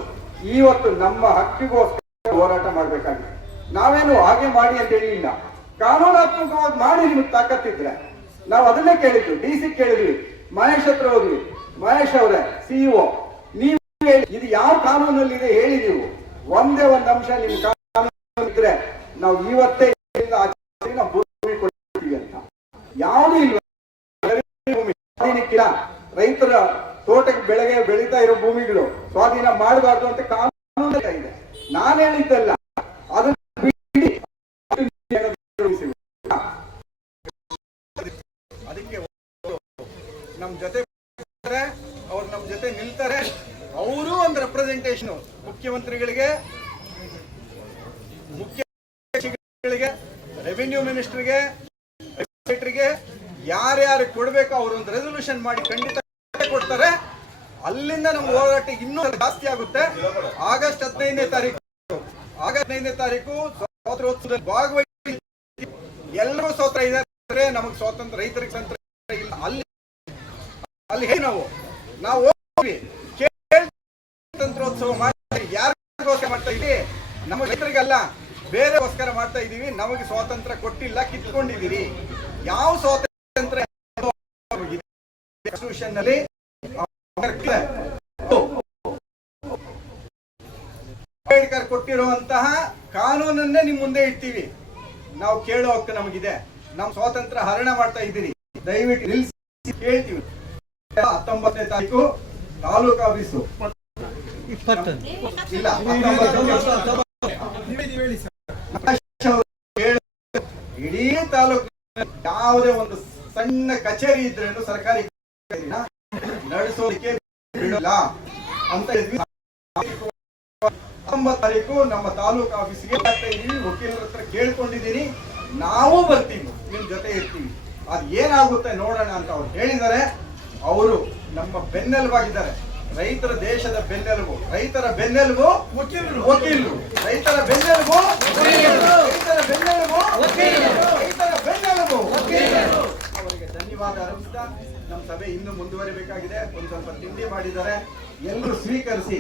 ಇವತ್ತು ನಮ್ಮ ಹಕ್ಕಿಗೋಸ್ಕರ ಹೋರಾಟ ಮಾಡ್ಬೇಕಾಗಿದೆ. ನಾವೇನು ಹಾಗೆ ಮಾಡಿ ಅಂತ ಹೇಳಿಲ್ಲ, ಕಾನೂನಾತ್ಮಕವಾಗಿ ಮಾಡಿ. ನಿಮ್ಗೆ ತಾಕತ್ತಿದ್ರೆ ನಾವು ಅದನ್ನೇ ಕೇಳಿದ್ವಿ. DC ಕೇಳಿದ್ವಿ, ಮಹೇಶ್ ಹತ್ರ ಹೋದ್ವಿ. ಮಹೇಶ್ ಅವರೇ CEO, ನೀವು ಇದು ಯಾವ ಕಾನೂನಲ್ಲಿ ಇದೆ ಹೇಳಿ. ನೀವು ಒಂದೇ ಒಂದು ಅಂಶ ನಿಮ್ ಕಾನೂನು ಇದ್ರೆ ನಾವು ಇವತ್ತೇ ನಾವು ಭೂಮಿ ಕೊಡ್ತೀವಿ ಅಂತ. ಯಾವುದೂ ಇಲ್ಲ. ಸ್ವಾಧೀನಕ್ಕಿಲ್ಲ. ರೈತರ ತೋಟಕ್ಕೆ ಬೆಳೆಗೆ ಬೆಳೀತಾ ಇರೋ ಭೂಮಿಗಳು ಸ್ವಾಧೀನ ಮಾಡಬಾರ್ದು ಅಂತ ಕಾನೂನು ಇದೆ. ನಾನು ಹೇಳಿದ್ದಲ್ಲ, ಅದನ್ನ ಅದಕ್ಕೆ ನಮ್ ಜೊತೆ ಅವ್ರು ನಮ್ ಜೊತೆ ನಿಲ್ತಾರೆ. ಅವರು ಒಂದು ರೆಪ್ರೆಸೆಂಟೇಷನ್ ಮುಖ್ಯಮಂತ್ರಿಗಳಿಗೆ, ರೆವಿನ್ಯೂ ಮಿನಿಸ್ಟರ್ಗೆ, ಯಾರ್ಯಾರು ಕೊಡ್ಬೇಕು ಅವರೊಂದು ರೆಸಲ್ಯೂಷನ್ ಮಾಡಿ ಖಂಡಿತ ಕೊಡ್ತಾರೆ. ಅಲ್ಲಿಂದ ನಮ್ಮ ಹೋರಾಟ ಇನ್ನೂ ಜಾಸ್ತಿ ಆಗುತ್ತೆ. ಆಗಸ್ಟ್ 15ನೇ ತಾರೀಕು ಸ್ವಾತಂತ್ರ್ಯೋತ್ಸವದಲ್ಲಿ ಭಾಗವಹಿಸಿ ಎಲ್ಲರೂ ಸ್ವತಂತ್ರ ಇದ್ದಾರೆ, ನಮಗೆ ಸ್ವಾತಂತ್ರ್ಯ ರೈತರಿಗೆ ಸ್ವಾತಂತ್ರ್ಯ ಇಲ್ಲ. ಅಲ್ಲಿ ಹೇಳಿ ನಾವು ಹೋಗಿ ಸ್ವಾತಂತ್ರ್ಯೋತ್ಸವ ಮಾಡಿ ಯಾರಿಗೋಸ್ಕರ ಮಾಡ್ತಾ ಇದೀವಿ? ನಮ್ಮ ರೈತರಿಗಲ್ಲ, ಬೇರೆಗೋಸ್ಕರ ಮಾಡ್ತಾ ಇದೀವಿ. ನಮಗೆ ಸ್ವಾತಂತ್ರ್ಯ ಕೊಟ್ಟಿಲ್ಲ, ಕಿತ್ಕೊಂಡಿದ್ದೀರಿ. ಯಾವ ಸ್ವಾತಂತ್ರ್ಯ ಕಾನ್ಸ್ಟಿಟ್ಯೂಷನ್ ನಲ್ಲಿ ಅಂಬೇಡ್ಕರ್ ಕೊಟ್ಟಿರುವಂತಹ ಕಾನೂನನ್ನೇ ನಿಮ್ ಮುಂದೆ ಇಡ್ತೀವಿ. ನಾವು ಕೇಳೋ ಹಕ್ಕು ನಮಗಿದೆ. ನಾವು ಸ್ವಾತಂತ್ರ್ಯ ಹರಣ ಮಾಡ್ತಾ ಇದ್ದೀರಿ, ದಯವಿಟ್ಟು ನಿಲ್ಲಿಸಿ ಕೇಳ್ತೀವಿ. 19ನೇ ತಾರೀಕು ತಾಲೂಕು ಆಫೀಸು ಇಲ್ಲ, ಇಡೀ ತಾಲೂಕು ಯಾವುದೇ ಒಂದು ಸಣ್ಣ ಕಚೇರಿ ಇದ್ರೇನು ಸರ್ಕಾರಿ ನಡೆಸೋದಕ್ಕೆ ಬಿಡಲ್ಲ ಅಂತ ಇದ್ವಿ. 19 ತಾರೀಕು ನಮ್ಮ ತಾಲೂಕು ಆಫೀಸ್ಗೆ ವಕೀಲರ ಹತ್ರ ಕೇಳ್ಕೊಂಡಿದ್ದೀನಿ. ನಾವು ಬರ್ತೀವಿ, ನಿಮ್ ಜೊತೆ ಇರ್ತೀವಿ. ಅದ್ ಏನಾಗುತ್ತೆ ನೋಡೋಣ ಅಂತ ಅವ್ರು ಹೇಳಿದ್ದಾರೆ. ಅವರು ನಮ್ಮ ಬೆನ್ನೆಲುಬಾಗಿದ್ದಾರೆ. ರೈತರ ದೇಶದ ಬೆನ್ನೆಲುಬು, ರೈತರ ಬೆನ್ನೆಲುಬು ವಕೀಲರು, ರೈತರ ಬೆನ್ನೆಲುಬು, ರೈತರ ಬೆನ್ನೆಲುಬು, ರೈತರ ಬೆನ್ನೆಲುಬು. ಅವರಿಗೆ ಧನ್ಯವಾದ ಅರ್ಪಿಸ್ತಾ ನಮ್ಮ ಸಭೆ ಇನ್ನೂ ಮುಂದುವರಿಬೇಕಾಗಿದೆ. ಒಂದು ಸ್ವಲ್ಪ ತಿಂಡಿ ಮಾಡಿದ್ದಾರೆ, ಎಲ್ಲರೂ ಸ್ವೀಕರಿಸಿ